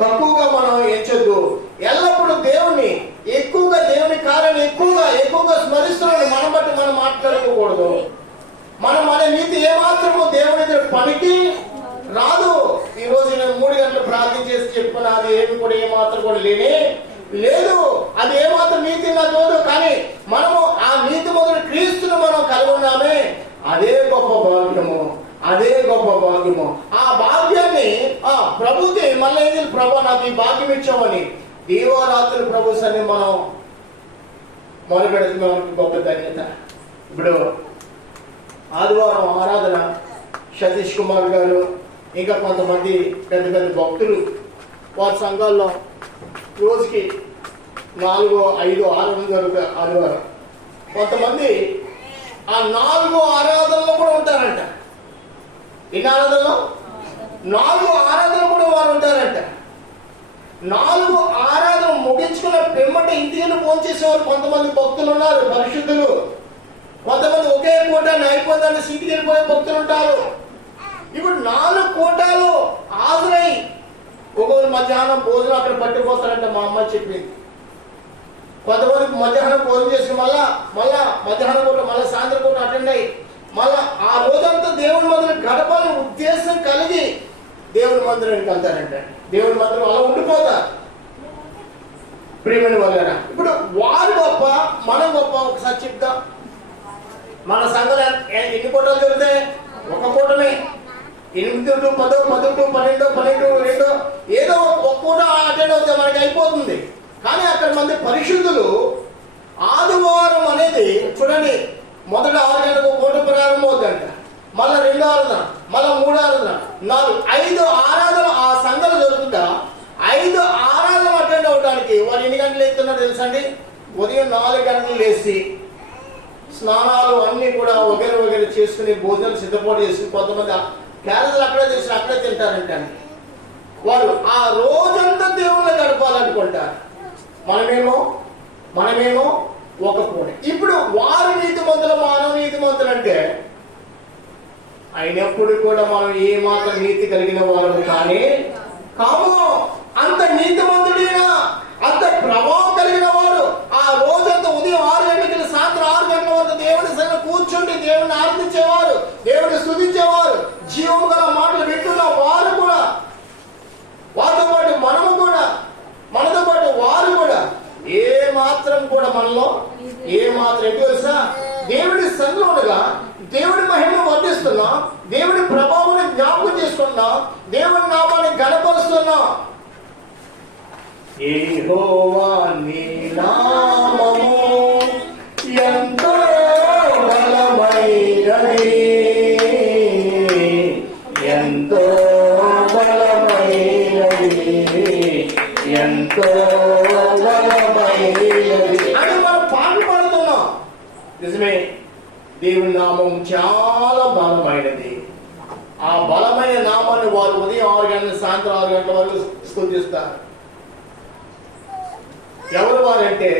తక్కువగా మనం ఎంచొద్దు. ఎల్లప్పుడూ దేవుని ఎక్కువగా, దేవుని కార్యాన్ని ఎక్కువగా స్మరిస్తున్నాడు. మనం బట్టి మనం మాట్లాడుకోకూడదు. మనం మన నీతి ఏమాత్రము దేవుని దగ్గర పనికి రాదు. ఈ రోజు నేను 3 గంటలు ప్రార్థన చేసి చెప్పుకున్నా, అది ఏమి కూడా ఏమాత్రం కూడా లేదు. అది ఏమాత్రం నీతి నాకు చూడదు. కానీ మనము ఆ నీతి మొదలు క్రీస్తును మనం కలిగి ఉన్నామే, అదే గొప్ప భాగ్యము. ఆ భాగ్యాన్ని ప్రభుకి మళ్ళీ ఏం చేయాలి? ప్రభు నాకు ఈ భాగ్యం ఇచ్చామని దీవారాత్రులు ప్రభు సన్ని మనం మొదలుపెడుతున్నాం. గొప్ప ధన్యత. ఇప్పుడు ఆదివారం ఆరాధన సతీష్ కుమార్ గారు ఇంకా కొంతమంది పెద్ద పెద్ద భక్తులు వారి సంఘాల్లో రోజుకి 4, 5 ఆరాధనలు జరుగుతాయి ఆదివారం. కొంతమంది ఆ 4 ఆరాధనలో కూడా ఉంటారంట. ఎన్ని ఆరాధనలో? 4 ఆరాధనలు కూడా వారు ఉంటారంట. 4 ఆరాధన ముగించుకున్న పిమ్మట ఇంటికి ఫోన్ చేసేవారు కొంతమంది భక్తులు ఉన్నారు, పరిశుద్ధులు. కొంతమంది ఒకే కూటాన్ని అయిపోతుందని ఇంటికి వెళ్ళిపోయే భక్తులు ఉంటారు. ఇప్పుడు 4 కూటాలు హాజరై ఒకరు మధ్యాహ్నం భోజనం అక్కడ పట్టిపోతారంట. మా అమ్మ చెప్పింది. కొంతమంది మధ్యాహ్నం భోజనం చేసి మళ్ళా మధ్యాహ్నం పూట మళ్ళీ సాయంత్రం పూట అటెండ్ అయ్యి మళ్ళా ఆ రోజంతా దేవుని మందిరం గడపాలని ఉద్దేశం కలిగి దేవుని మందిరానికి వెళ్తారంట. దేవుని మందిరం అలా ఉండిపోతారు. ప్రియమైన వాళ్ళరా, ఇప్పుడు వారు గొప్ప, మనం గొప్ప. ఒకసారి చెప్తా, మన సంఘం ఎన్ని కూటాలు జరుగుతాయి? ఒక కూటమే. 8 to 10, 10 to 12, 12 to 2 ఏదో ఒక కూట అటెండ్ అవుతే మనకి అయిపోతుంది. కానీ అక్కడ మంది పరిశుద్ధులు ఆదివారం అనేది చూడండి, మొదట 6 గంటలకు కూట ప్రారంభం అవుతుందంట. మళ్ళా 2 ఆరాధన, మళ్ళా 3 ఆరాధన, 4, 5 ఆరాధన ఆ సంఘాలు జరుగుతుందా. 5 ఆరాధన అటెండ్ అవడానికి వారు ఎన్ని గంటలు ఎత్తున్నారో తెలుసండి? ఉదయం 4 గంటలు లేచి స్నానాలు అన్ని కూడా వగేర చేసుకుని భోజనాలు సిద్ధపాటు చేసుకుని కొంతమంది క్యారెట్లు అక్కడే చేసి అక్కడే తింటారంటే వారు ఆ రోజంతా దేవుళ్ళు గడపాలనుకుంటారు. మనమేమో ఒక పూట. ఇప్పుడు వారు నీతిమంతులు, మానవ నీతిమంతులు అంటే అయినప్పుడు కూడా మనం ఏ మాత్రం నీతి కలిగిన వాళ్ళము కానీ కాము. అంత నీతిమంతుడైనా, అంత ప్రభావం కలిగిన వారు ఆ రోజంతా ఉదయం 6 గంటలకి సాయంత్రం 6 గంటల వరకు దేవుని సన్నిధిలో కూర్చుండి దేవుని ఆరాధించేవారు, దేవుని స్తుతించేవారు. జీవము గల మాటలు వింటున్న వారు కూడా, వారితో పాటు మనము కూడా, మనతో పాటు వారు కూడా ఏ మాత్రం కూడా మనలో ఏ మాత్రం తెలుసా? దేవుడి సన్నిధిగా దేవుడి మహిమను వర్ణిస్తున్నాం, దేవుడి ప్రభావాన్ని జ్ఞాపకం చేసుకున్నాం, దేవుడి నామాన్ని గణపరుస్తున్నాం. యెహోవా నీ నామము ఎంతో బలమైనది, ఎంతో బలమైనది, ఎంతో బలమైనది అని మనం పాట పాడుతున్నాం. నిజమే, దేవుని నామం చాలా బలమైనది. ఆ బలమైన నామాన్ని వారు ఉదయం 6 గంటల సాయంత్రం 6 గంటల వరకు స్తుతిస్తారు. ఎవరు వారంటే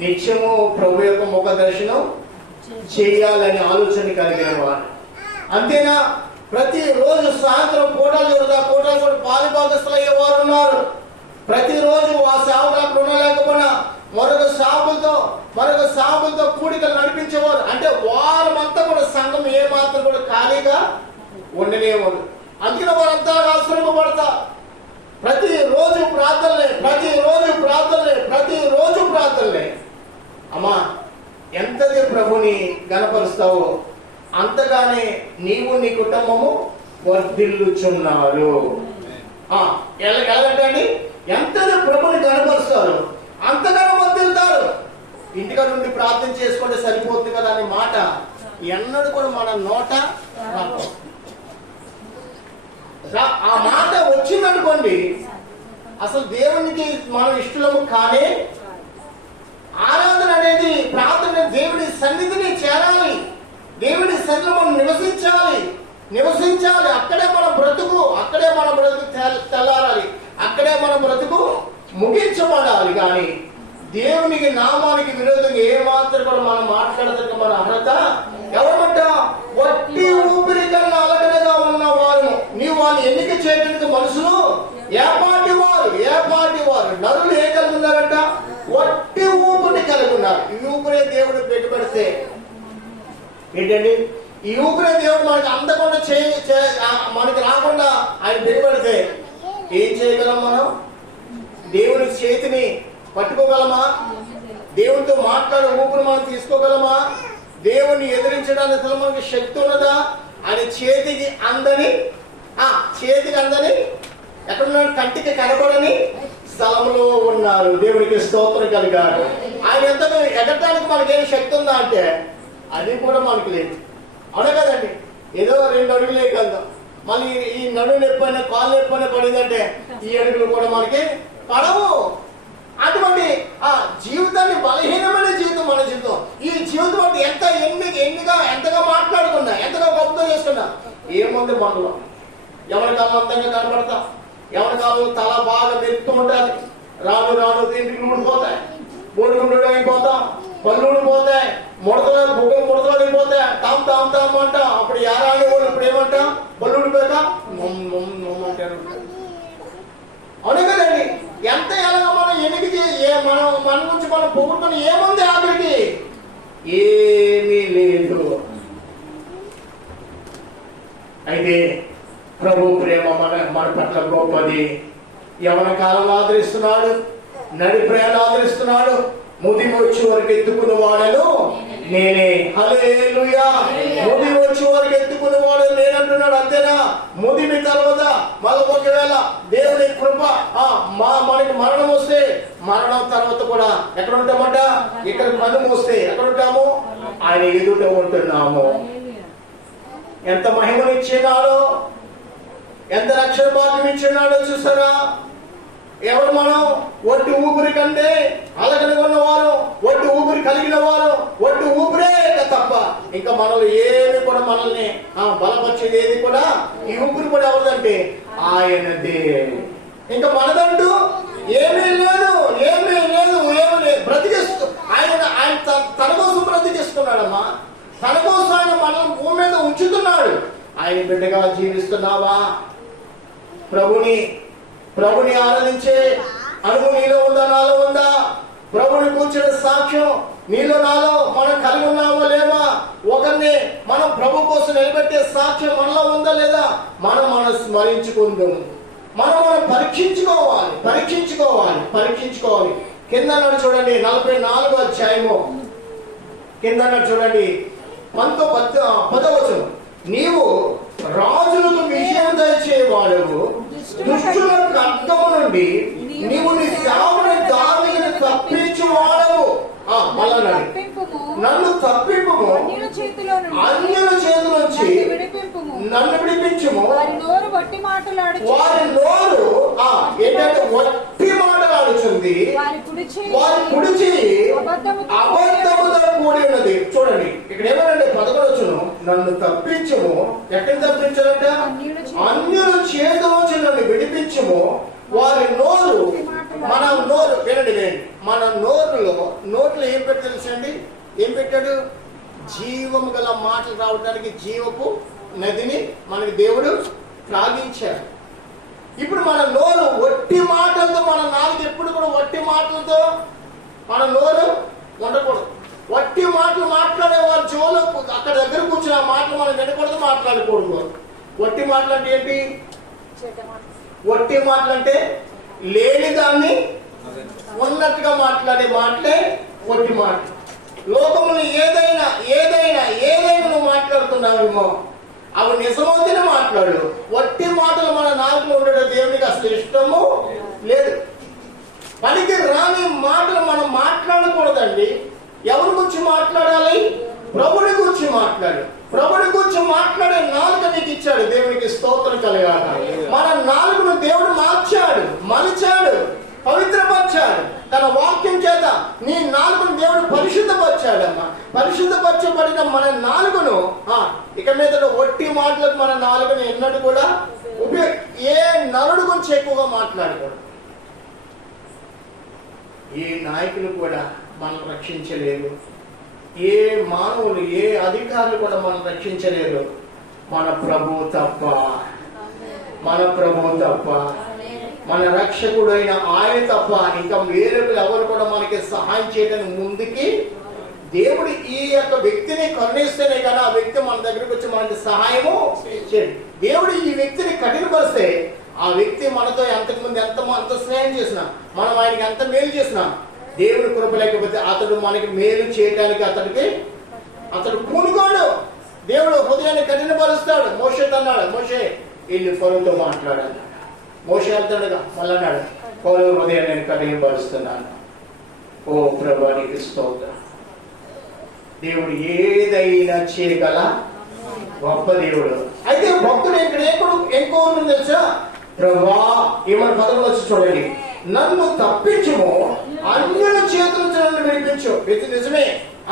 నిత్యము ప్రభు యొక్క ముఖ దర్శనం చేయాలని ఆలోచన కలిగిన వారు. అంతేనా? ప్రతిరోజు సాయంత్రం కూటాలు జరుగుతా, కూటాలు కూడా పాలిభాగస్తులు అయ్యేవారు ఉన్నారు. ప్రతిరోజు ఆ సేవకు అక్కడ ఉండలేకపోయినా మరొక సాగులతో కూడికలు నడిపించేవారు. అంటే వారమంతా కూడా సంఘం ఏ మాత్రం కూడా ఖాళీగా ఉండలేవారు. అందుకని వారంతా అవసరపడతారు. ప్రతిరోజు ప్రార్థనలే. అమ్మా, ఎంతది ప్రభుని గణపరుస్తావో అంతగానే నీవు నీ కుటుంబము వర్ధిల్లుచున్నారు. ఎలాగంటే ఎంతది ప్రభుని గణపరుస్తారు అంతగానో వర్ధిల్లుతారు. ఇంటిగా నుండి ప్రార్థన చేసుకుంటే సరిపోతుంది కదా అనే మాట ఎన్నడూ కూడా మన నోట ఆ మాట వచ్చిందనుకోండి, అసలు దేవునికి మనం ఇష్టము కానీ ఆరాధన అనేది ప్రార్థన దేవుని సన్నిధిని చేరాలి, దేవుని సన్నిధిలో మనం నివసించాలి. అక్కడే మన బ్రతుకు తెల్లారాలి, అక్కడే మన బ్రతుకు ముగించబడాలి. కానీ దేవునికి నామానికి విరోధంగా ఏమాత్రం కూడా మనం మాట్లాడదానికి మన అర్హత ఎవరమంట? వట్టి ఊపిరి కన్నా అలగడగా ఉన్న వారు నీవు వాళ్ళు ఎన్నిక చేయడానికి మనుషులు ఏ పార్టీ వారు నరులు ఏ కలిగి ఉన్నారంట? వట్టి ఊపిరిని కలిగి ఉన్నారు. ఈ ఊపిరే దేవుడు పెట్టుబడితే ఏంటండి? ఈ ఊపిరే దేవుడు మనకి అందకుండా మనకి రాకుండా ఆయన పెట్టుబడితే ఏం చేయగలం? మనం దేవుని చేతిని పట్టుకోగలమా? దేవునితో మాట్లాడే ఊపిరి మనం తీసుకోగలమా? దేవుణ్ణి ఎదిరించడానికి అసలు మనకి శక్తి ఉన్నదా? ఆయన చేతికి అందని ఎక్కడున్నాడు? కంటికి కనబడని స్థలంలో ఉన్నారు. దేవునికి స్తోత్రం కలిగారు. ఆయన ఎంత ఎగటానికి మనకేం శక్తి ఉందా అంటే అది కూడా మనకు లేదు. అవునా కదండి? ఏదో 2 అడుగులు వేయగలుగుతాం. మళ్ళీ ఈ నడుము నొప్పైనా కాళ్ళు నొప్పైనా పడిందంటే ఈ అడుగులు కూడా మనకి పడవు. అటువంటి జీవితాన్ని బలహీనమైన జీవితం మన జీవితం. ఈ జీవితం అంటే ఎంతగా మాట్లాడుకున్నా, ఎంతగా గొప్పతో చేసుకున్నా ఏముంది మనలో? ఎవరి కాలం అంతంగా కనబడతా, ఎవరి కాలం తల బాగా మెరుతూ ఉంటుంది. రాను ఇంటికి ఊడిపోతాయి, బొడుగుండు అయిపోతాం, పళ్ళు ఊడిపోతాయి, ముడతలు అయిపోతాయి, తాము అంట. అప్పుడు యారాని వాళ్ళు ఇప్పుడు ఏమంటా? బళ్ళు ఊడిపోయాక అంటారు. అవును కదండి? ఎంత ఎలాగ మనం ఎనిమిది మన గురించి మనం పొగుడుతున్న ఏముంది? ఆఖరికి ఏమీ లేదు. అయితే ప్రభు ప్రేమ మన పట్ల గొప్పది. యవన కాలంలో ఆదరిస్తున్నాడు, నడి ప్రయాణం ఆదరిస్తున్నాడు. ముదిమి వచ్చే వరకు ఎత్తుకున్న వాడను నేనే. హల్లెలూయా. ముదిమి వచ్చే వరకు ఎత్తుకున్న వాడు నేనంటున్నాడు. అంతేనా? ముదిమి తర్వాత మళ్ళీ ఒకవేళ దేవుని కృప మనకి మరణం వస్తే, మరణం తర్వాత కూడా ఎక్కడ ఉంటామంట? ఇక్కడ కన్ను వస్తే ఎక్కడ ఉంటాము? ఆయన ఎదుట ఉంటున్నాము. ఎంత మహిమనిచ్చినాడో, ఎంత రక్షణ భాగ్యం ఇచ్చినాడో చూస్తారా? ఎవరు మనం? ఒట్టి ఊపిరి కంటే అలగని ఉన్నవారు, ఒట్టి ఊపిరి కలిగిన వారు, ఒట్టి ఊపిరే తప్ప ఇంకా మనల్ని ఏమి కూడా మనల్ని బలపరిచేది ఏది కూడా ఈ ఊపిరి కూడా ఎవరిదంటే ఆయనదే. ఇంకా మనదంటూ ఏమీ లేదు. బ్రతికిస్తూ ఆయన తన కోసం బ్రతికిస్తున్నాడమ్మా. తన కోసం ఆయన మనల్ని భూమి మీద ఉంచుతున్నాడు. ఆయన బిడ్డగా జీవిస్తున్నావా? ప్రభుని ఆరాధించే అనుభవం నీలో ఉందా, నాలో ఉందా? ప్రభుని కూర్చున్న సాక్ష్యం నీలో నాలో మనం కలిగి ఉన్నామా లేవా? ఒకరిని మనం ప్రభు కోసం నిలబెట్టే సాక్ష్యం మనలో ఉందా లేదా? మనం స్మరించుకుందాం. మనం పరీక్షించుకోవాలి. కింద చూడండి 44వ అధ్యాయము కింద చూడండి 10వ వచనం. నీవు రాజులకు విజయం దయచేవాడవు, దుష్టుల ఖడ్గము నుండి నీవు నీ సేవకుని దావీదును తప్పించువాడవు. నన్ను తప్పింపుము, అన్యుల చేతిలో నుంచి నన్ను విడిపించుము. వారి నోరు ఏంటంటే వట్టి మాటలాడుచుంది, వారి కుడిచి అబద్ధముతో కూడి ఉన్నది. చూడండి ఇక్కడ ఏమనంటే 11 నన్ను తప్పించుము. ఎక్కడ తప్పించాలంట? అన్యుల చేతిలో నుంచి నన్ను విడిపించుము. వారి నోరు, మన నోరు వినండి, మన నోట్లో ఏం పెట్టి తెలుసండి? ఏం పెట్టాడు? జీవము గల మాటలు రావడానికి జీవపు నదిని మనకి దేవుడు త్రాగించాడు. ఇప్పుడు మన నోరు వట్టి మాటలతో, మన నాలుగు ఎప్పుడు కూడా వట్టి మాటలతో మన నోరు ఉండకూడదు. వట్టి మాటలు మాట్లాడే వాళ్ళ చెవులు అక్కడ దగ్గర కూర్చుని ఆ మాటలు మనం వినకూడదు, మాట్లాడకూడదు. వట్టి మాటలు అంటే ఏంటి? వట్టి మాటలు అంటే లేని దాన్ని ఉన్నట్టుగా మాట్లాడే మాటలే వట్టి మాట. లోకములు ఏదైనా నువ్వు మాట్లాడుతున్నావేమో అవి నిజమవుతూనే మాట్లాడు. వట్టి మాటలు మన నాలుగులో ఉండడం దేవునికి అసలు ఇష్టము లేదు. పనికి రాని మాటలు మనం మాట్లాడకూడదండి. ఎవరి గురించి మాట్లాడాలి? ప్రభుని గురించి గురించి మాట్లాడు. ప్రభుని గురించి మాట్లాడే నాలుక నీకు ఇచ్చాడు. దేవునికి స్తోత్రం కలగాలి. మన నాలుకను దేవుడు మార్చాడు, మలిచాడు, పవిత్రపరిచాడు. తన వాక్యం చేత నీ నాలుకను దేవుడు పరిశుద్ధపరిచాడమ్మా. పరిశుద్ధపరచబడిన మన నాలుకను ఇక మీద ఒట్టి మాటలకు మన నాలుకను ఎన్నడూ కూడా ఏ నరుడు గురించి ఎక్కువగా మాట్లాడకూడదు. ఏ నాయకులు కూడా మనం రక్షించలేరు, ఏ మానవులు, ఏ అధికారులు కూడా మనం రక్షించలేరు. మన ప్రభువు తప్ప, మన ప్రభువు తప్ప, మన రక్షకుడైన ఆయన తప్ప ఇంకా వేరే ఎవరు కూడా మనకి సహాయం చేయడానికి ముందుకి దేవుడు ఈ యొక్క వ్యక్తిని కరుణిస్తేనే కానీ ఆ వ్యక్తి మన దగ్గరికి వచ్చి మనకి సహాయము చేయడు. దేవుడు ఈ వ్యక్తిని కఠినపరిస్తే ఆ వ్యక్తి మనతో ఎంతకుముందు ఎంత స్నేహం చేసినా, మనం ఆయనకి ఎంత మేలు చేసినా, దేవుని కృప లేకపోతే అతడు మనకి మేలు చేయడానికి అతడు పూనుకోడు. దేవుడు హృదయాన్ని కఠినపరుస్తాడు. మోషే అన్నాడు, మోషే వీళ్ళు ఫరోతో మాట్లాడాలి. మోషే వెళ్తాడుగా మళ్ళీ అన్నాడు, ఫరో హృదయాన్ని నేను కఠినపరుస్తున్నాను. ఓ ప్రభువా నీకు స్తోత్రం. దేవుడు ఏదైనా చేయగల గొప్ప దేవుడు. అయితే భక్తుడు ఇక్కడ ఏం కోరుతుంది తెలుసా? ప్రభువా ఏమని పదవులు వచ్చి చూడండి, నన్ను తప్పించుము, అన్యుల చేతుల నన్ను విడిపించు. ఇది నిజమే,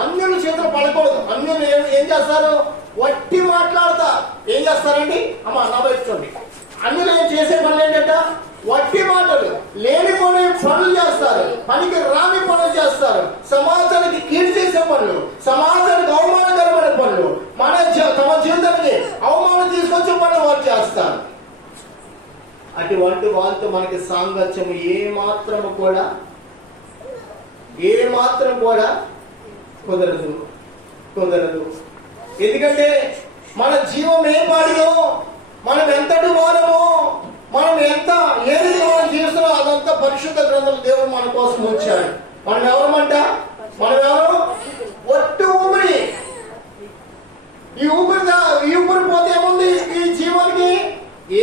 అన్యుల చేతులు పడకూడదు. అన్యులు ఏం చేస్తారు? వట్టి మాట్లాడతా. ఏం చేస్తారండి? అమ్మా నా వైపు చూడండి. అన్యులు ఏం చేసే పనులు ఏంటంట? వట్టి మాటలు, లేనిపోని పనులు చేస్తారు, పనికి రాని పనులు చేస్తారు, సమాజానికి కీడు చేసే పనులు, సమాజానికి అవమానకరమైన పనులు, తమ జీవితానికి అవమానం తీసుకొచ్చే పనులు వారు చేస్తారు. అటువంటి వాళ్ళతో మనకి సాంగత్యం ఏ మాత్రం కూడా కుదరదు. ఎందుకంటే మన జీవం ఏ పాడిలో, మనం ఎంతటి వారమో, మనం ఏది మనం జీవిస్తున్నాం అదంతా పరిశుద్ధ గ్రంథాలు దేవుడు మన కోసం ఉంచాడు. మనం ఎవరు? ఒట్టి ఊపిరి. ఈ ఊపిరి పోతే ఏముంది? ఈ జీవానికి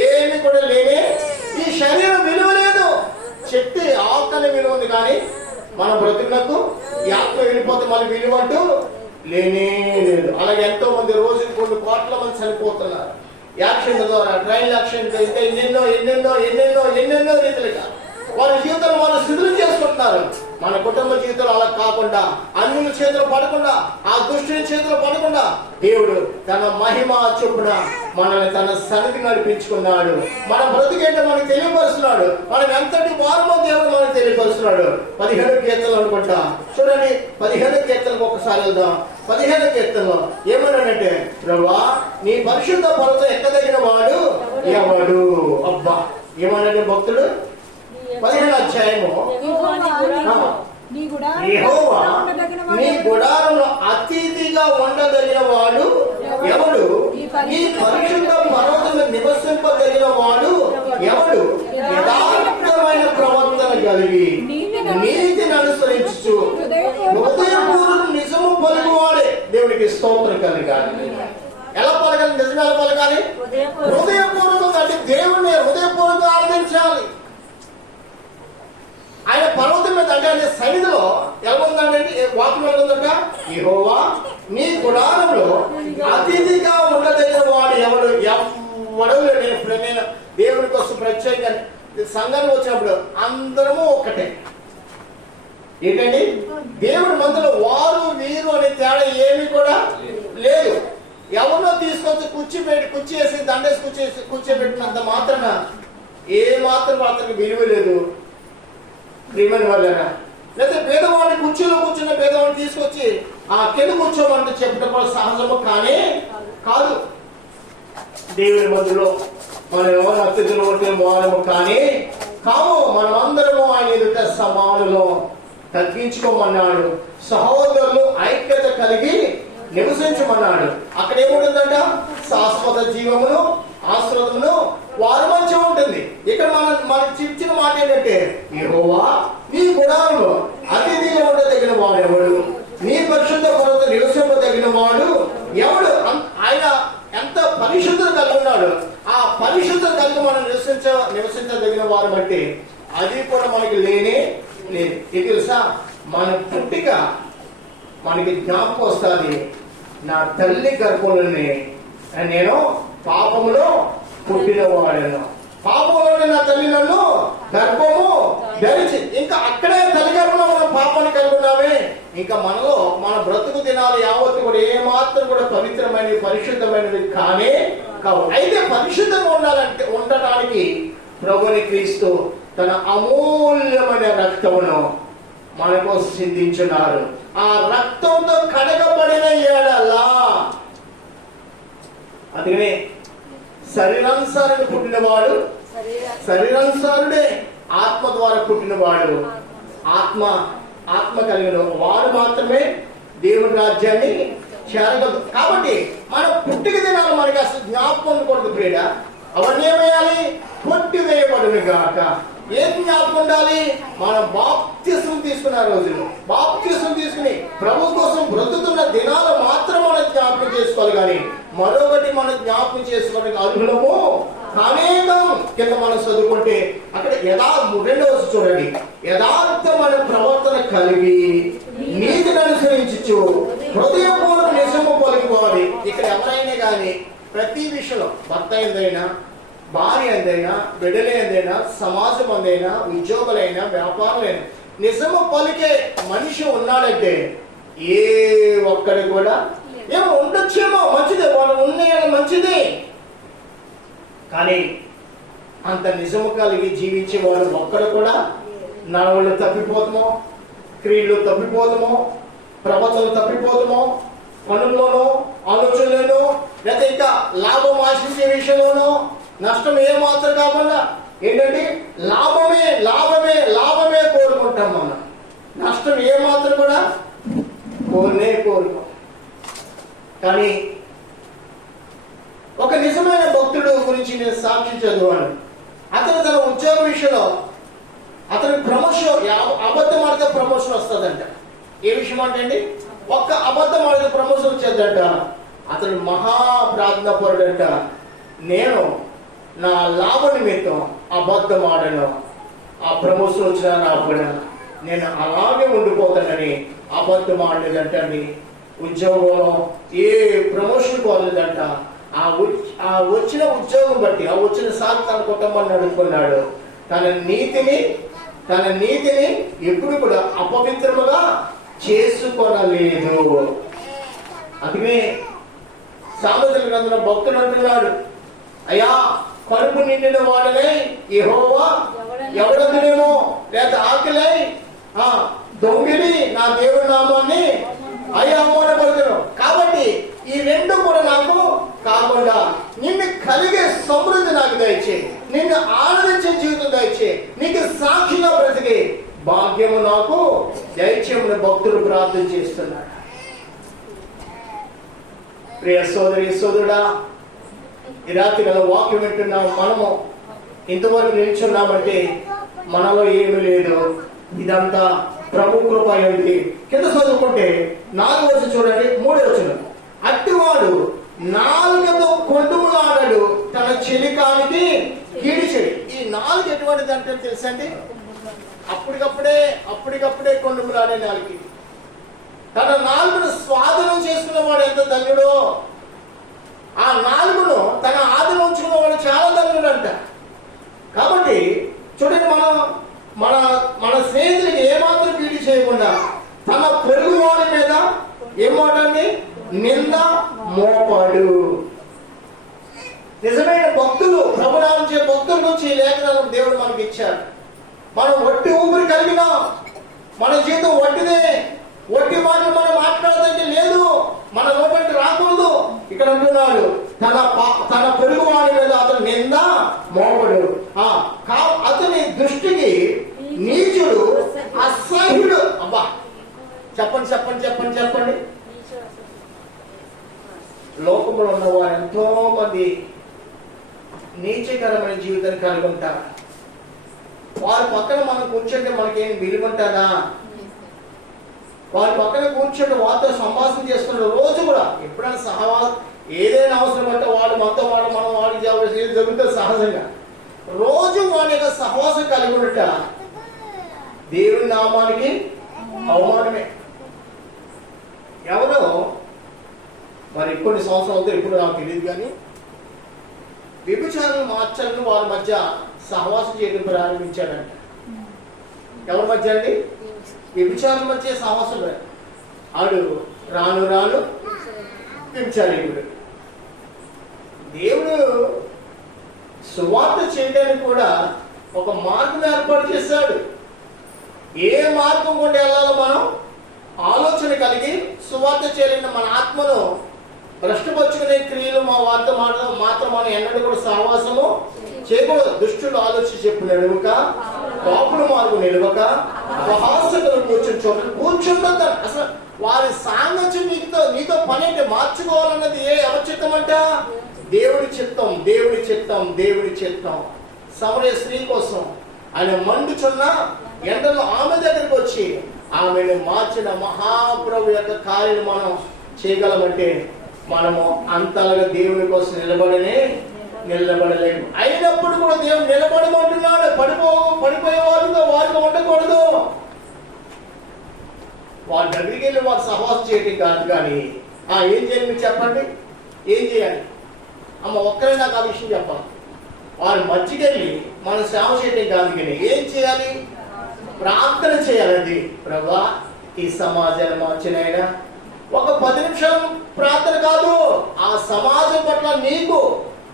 ఏమి కూడా లేని ఈ శరీరం విలువ లేదు. శక్తి ఆకలి విలువ ఉంది, కానీ మన బ్రతుకులకు ఈ ఆత్మ వెళ్ళిపోతే మన విలువ అంటూ లేనే లేదు. అలాగే ఎంతో మంది రోజుకి కొన్ని కోట్ల మంది చనిపోతున్నారు యాక్సిడెంట్ ద్వారా, ట్రైన్ యాక్సిడెంట్, ఇంకా ఎన్నెన్నో రీతిలుగా వాళ్ళ జీవితాలు వాళ్ళు శిథిలం చేసుకుంటున్నారు. మన కుటుంబ జీవితాలు అలా కాకుండా, అన్యుల చేతులు పడకుండా, ఆ దుష్టుని చేతులు పడకుండా దేవుడు తన మహిమ చొప్పున మనల్ని తన సన్నిధి నడిపించుకున్నాడు. మన బ్రతికేంటో మనకు తెలియపరుస్తున్నాడు. మనం ఎంతటి వారమో దేవుడు మనకు తెలియపరుస్తున్నాడు. 15 కీర్తనలు అనుకుంటా చూడండి. 15 కీర్తనకు ఒకసారి వెళ్దాం. 15 కీర్తనలో ఏమన్నాడంటే, ప్రభువా నీ పరిశుద్ధ పర్వతం ఎక్కదగిన వాడు ఎవడు? అబ్బా ఏమన్నాడు భక్తుడు? 15వ అధ్యాయము, యెహోవా నీ గుడారంలో అతిథిగా ఉండదగిన వాడు ఎవడు? నీ పరిశుద్ధ పర్వతంలో నివసింపదగిన వాడు ఎవడు? యథార్థమైన ప్రవర్తన కలిగి నీతిని అనుసరించు హృదయపూర్వక నిజము పలుకువాడే. దేవునికి స్తోత్రం కలగాలి. ఎలా పలకాలి? నిజం ఎలా పలకాలి? హృదయపూర్వకంగా. అంటే దేవుణ్ణి హృదయపూర్వకంగా ఆరాధించాలి. ఆయన పర్వతం మీద అంటే ఆయన సన్నిధిలో ఎలా ఉందంటే వాక్యం ఉందంట, యెహోవా నీ గుడారంలో అతిథిగా ఉండదగిన వాడు ఎవడు? నేను దేవుని కోసం ప్రత్యేకంగా సంఘంలో వచ్చినప్పుడు అందరము ఒక్కటే. ఏంటండి? దేవుడి మందులో వారు వీరు అనే తేడా ఏమీ కూడా లేదు. ఎవరినో తీసుకొచ్చి కుర్చీ వేసి దండేసి కూర్చోబెట్టినంత మాత్రాన ఏ మాత్రం అతనికి విలువ లేదు. ప్రియమైన వాళ్ళైనా, లేదా పేదవాడిని కుర్చీలో కూర్చున్న పేదవాడిని తీసుకొచ్చి ఆ కింద కూర్చోమంటే చెప్పడం సహజము కానే కాదు. దేవుని మధ్యలో మనం ఎవరు అతిథులు ఉంటే వారము కానీ కాము. మనం అందరము ఆయన ఎదుట సమానులో తగ్గించుకోమన్నాడు. సహోదరులు ఐక్యత కలిగి నివసించమన్నాడు. అక్కడ ఏముంటుందంట? శాశ్వత జీవమును ఆశ్రదమును వారి మధ్య ఉంటుంది. ఇక్కడ మనకి చిన్న మాట ఏంటంటే, యెహోవా నీ గుడారంలో అతిథిగా ఉండదగిన వాడు ఎవడు? నీ పరిశుద్ధ పర్వతం నివసింపదగిన వాడు ఎవడు? ఆయన ఎంత పరిశుద్ధత కలిగి ఉన్నాడు. ఆ పరిశుద్ధత కలిగి మనం నివసించదగిన వారు బట్టి అది కూడా మనకి లేనే లేదు. ఇది తెలుసా? మన పుట్టిక మనకి జ్ఞాపకం వస్తుంది. నా తల్లి గర్భంలోనే నేను పాపములో పుట్టినవాడను. పాపంలోనే నా తల్లి నన్ను గర్భము ధరించి, ఇంకా అక్కడే తల్లి గర్భంలో మనం పాపాన్ని కలిగి ఉన్నామే. ఇంకా మనలో మన బ్రతుకు దినాలు యావత్తు కూడా ఏమాత్రం కూడా పవిత్రమైనవి పరిశుద్ధమైనవి కానే కావు. అయితే పరిశుద్ధంగా ఉండటానికి ప్రభుని క్రీస్తు తన అమూల్యమైన రక్తమును మన కోసం సిందించున్నారు. ఆ రక్తంతో కడగబడిన ఎడలా, అందుకనే శరీరానుసారుడు పుట్టినవాడు శరీరానుసారుడే, ఆత్మ ద్వారా పుట్టినవాడు ఆత్మ కలిగిన వాడు మాత్రమే దేవుని రాజ్యాన్ని చేరగలదు. కాబట్టి మన పుట్టిక దినాలు మనకి అసలు జ్ఞాపకం ఉండకూడదు ప్రియుడ. అవన్నీ ఏమేయాలి? కొట్టివేయబడును గాక. ఏం జ్ఞాపకం ఉండాలి? మనం బాప్తిసం తీసుకున్న రోజులు, బాప్తిసం తీసుకుని ప్రభు కోసం బ్రతుకుతున్న దినాలు మాత్రం మనం జ్ఞాపకం చేసుకోవాలి. కానీ మరొకటి మనం జ్ఞాపకం చేసుకోవడానికి అర్హులము అనేకం. కింద మనం చదువుకుంటే అక్కడ రెండవ చూడండి, యథార్థమైన ప్రవర్తన కలిగి నీతిని అనుసరించు హృదయపూర్వక నిజము పలుకోవాలి. ఇక్కడ ఎవరైనా కానీ ప్రతి విషయంలో, భర్త ఏందైనా, భార్య ఎందైనా, బిడ్డలు ఎందైనా, సమాజం ఎందైనా, ఉద్యోగులైనా, వ్యాపారులైనా, నిజము పలికే మనిషి ఉన్నాడంటే ఏ ఒక్కడి కూడా ఏమో ఉండొచ్చేమో, మంచిదే, వాళ్ళు ఉన్నాయని మంచిదే. కానీ అంత నిజము కలిగి జీవించే వాళ్ళు ఒక్కడు కూడా నడవళ్ళు తప్పిపోతామో, క్రియలు తప్పిపోతామో, ప్రవర్తనలు తప్పిపోతామో, పనుల్లోనో, ఆలోచనలోనో, లేదా ఇంకా లాభం ఆశించే విషయంలోనో నష్టం ఏమాత్రం కాకుండా ఏంటంటే లాభమే లాభమే లాభమే కోరుకుంటాం. మనం నష్టం ఏమాత్రం కూడా కోరుకోం. కానీ ఒక నిజమైన భక్తుడు గురించి నేను సాక్షి చదివాను. అతను తన ఉద్యోగ విషయంలో అతని ప్రమోషన్, అబద్ధం ఆడితే ప్రమోషన్ వస్తుందంట. ఏ విషయం అంటే అండి, ఒక్క అబద్ధం ఆడితే ప్రమోషన్ వచ్చేదంట. అతను మహా ప్రార్థన పరుడంట. నేను నా లాభ నిమిత్తం అబద్ధం ఆడను, ఆ ప్రమోషన్ వచ్చినా రాకుండా నేను అలాగే ఉండిపోతానని అబద్ధం ఆడలేదంట అండి. ఉద్యోగంలో ఏ ప్రమోషన్ కోరలేదంట. ఆ వచ్చిన ఉద్యోగం బట్టి, ఆ వచ్చిన సార్ తన కుటుంబాన్ని నడుపుకున్నాడు. తన నీతిని ఎప్పుడు కూడా అపవిత్రముగా చేసుకోనలేదు. అందుకే సామెతల గ్రంథంలో భక్తుడు అంటున్నాడు, అయ్యా కడుపు నిండిన వాడనే యెహోవా ఎవడనేమో, లేదా ఆకలై దొంగిలి నా దేవుడి నామాన్ని అయ్యా అమ్మోడబడుతున్నావు. కాబట్టి ఈ రెండు కూడా నాకు కాకుండా నిన్ను కలిగే సమృద్ధి నాకు దయచేయి, నిన్ను ఆనందించే జీవితం దయచేయి, నీకు సాక్షిగా బ్రతికే భాగ్యము నాకు దయచేయమని భక్తులు ప్రార్థన చేస్తున్నాడు. ప్రియ సోదరి సోదరుడా, ఈ రాత్రి గల వాక్యం వింటున్నాం. మనము ఇంతవరకు నిల్చున్నామంటే మనలో ఏమి లేదు, ఇదంతా ప్రభు కృప అయింది. కింద చదువుకుంటే 4వ వచనం చూడండి, 3వ వచనం, అట్టివాడు నాలుకతో కొండుములాడాడు, తన చెలికానికి కీడి చెడి. ఈ నాలుగు ఎటువంటిది అంటే తెలుసండి, అప్పటికప్పుడే కొండుములాడే నాలుగు. తన నాలుగును స్వాధీనం చేసుకున్నవాడు ఎంత ధన్యుడో, ఆ నాలుగును తన ఆదిలో ఉంచుకున్నవాడు చాలా ధన్యుడు అంట. కాబట్టి చూడండి, మన స్నేహితులకి ఏమాత్రం పీడి చేయకుండా తన పొరుగువాడి మీద ఏమోటండి నింద మోపాడు. నిజమైన భక్తులు, ప్రభునామించే భక్తుల నుంచి ఈ లేఖనాలను దేవుడు మనకి ఇచ్చాడు. మనం వట్టి ఊపిరి కలిగినా మన జీవితం వట్టిదే. వట్టి మాటలు మనం మాట్లాడదంటే లేదు, మన నోటి రాకూడదు. ఇక్కడ అంటున్నాడు, తన పొరుగు వాడి మీద అతను నింద మోపడు. అతని దృష్టికి నీచుడు, అసహ్యుడు. అబ్బా, చెప్పండి. లోకంలో ఉన్నవారు ఎంతో మంది నీచకరమైన జీవితాన్ని కలిగి ఉంటారు. వారి పక్కన మనం కూర్చుంటే మనకేం విలువంటారా? వారి పక్కన కూర్చుంటే వారితో సంభాషణ చేస్తున్న రోజు కూడా ఎప్పుడైనా ఏదైనా అవసరం అంటే వాడు మనతో మనం వాడికి జరుగుతుంది సహజంగా. రోజు వాడి యొక్క సహవాసం కలిగి ఉండట దేవుని నామానికి అవమానమే. ఎవరో మరి కొన్ని సంవత్సరాలతో ఎప్పుడు నాకు తెలియదు కానీ వ్యభిచారులు మార్చాలని వారి మధ్య సహవాసం చేయడం ప్రారంభించాడంట. ఎవరి మధ్య అండి? వ్యభిచారుల మధ్య సహవాసం. ఆడు రాను రాను వ్యభిచారీకుడు. దేవుడు సువార్త చేయడానికి కూడా ఒక మార్గం ఏర్పాటు చేశాడు. ఏ మార్గం గుండా వెళ్ళాలో మనం ఆలోచన కలిగి సువార్త చేయలేని మన ఆత్మను భ్రష్టపరుచుకునే క్రియలు మా వార్త మాత్రం మనం ఎన్నడూ కూడా సహవాసము చేయకూడదు. దుష్టులు ఆలోచించి చెప్పు నిలవక, పాపుల మార్గం నిలవక, అపహాసకులు కూర్చుంటుందా. అసలు వారి సాంగత్యం నీతో పని అంటే మార్చుకోవాలన్నది ఎవరి చిత్తం అంట? దేవుడి చిత్తం, దేవుడి చిత్తం, దేవుడి చిత్తం. సమరయ స్త్రీ కోసం ఆయన మండుచున్న ఎండలో ఆమె దగ్గరికి వచ్చి ఆమెను మార్చిన మహాప్రభు యొక్క కార్యాలు మనం చేయగలమంటే మనము అంతలాగా దేవుని కోసం నిలబడలేము. అయినప్పుడు కూడా దేవుడు నిలబడమంటున్నాడు. పడిపోయే వారితో ఉండకూడదు. వారి దగ్గరికి వెళ్ళి వారు సహవాసం చేయటం కాదు. కానీ ఏం చేయాలి మీరు చెప్పండి? ఏం చేయాలి? అమ్మ ఒక్కరే నాకు ఆ విషయం చెప్పాలి. వారి మధ్యకి వెళ్ళి మనం సేవ చేయటం కాదు. కానీ ఏం చేయాలి? ప్రార్థన చేయాలండి. ప్రభువా ఈ సమాజాన్ని మార్చినైనా ఒక 10 నిమిషాలు ప్రార్థన కాదు, ఆ సమాజం పట్ల నీకు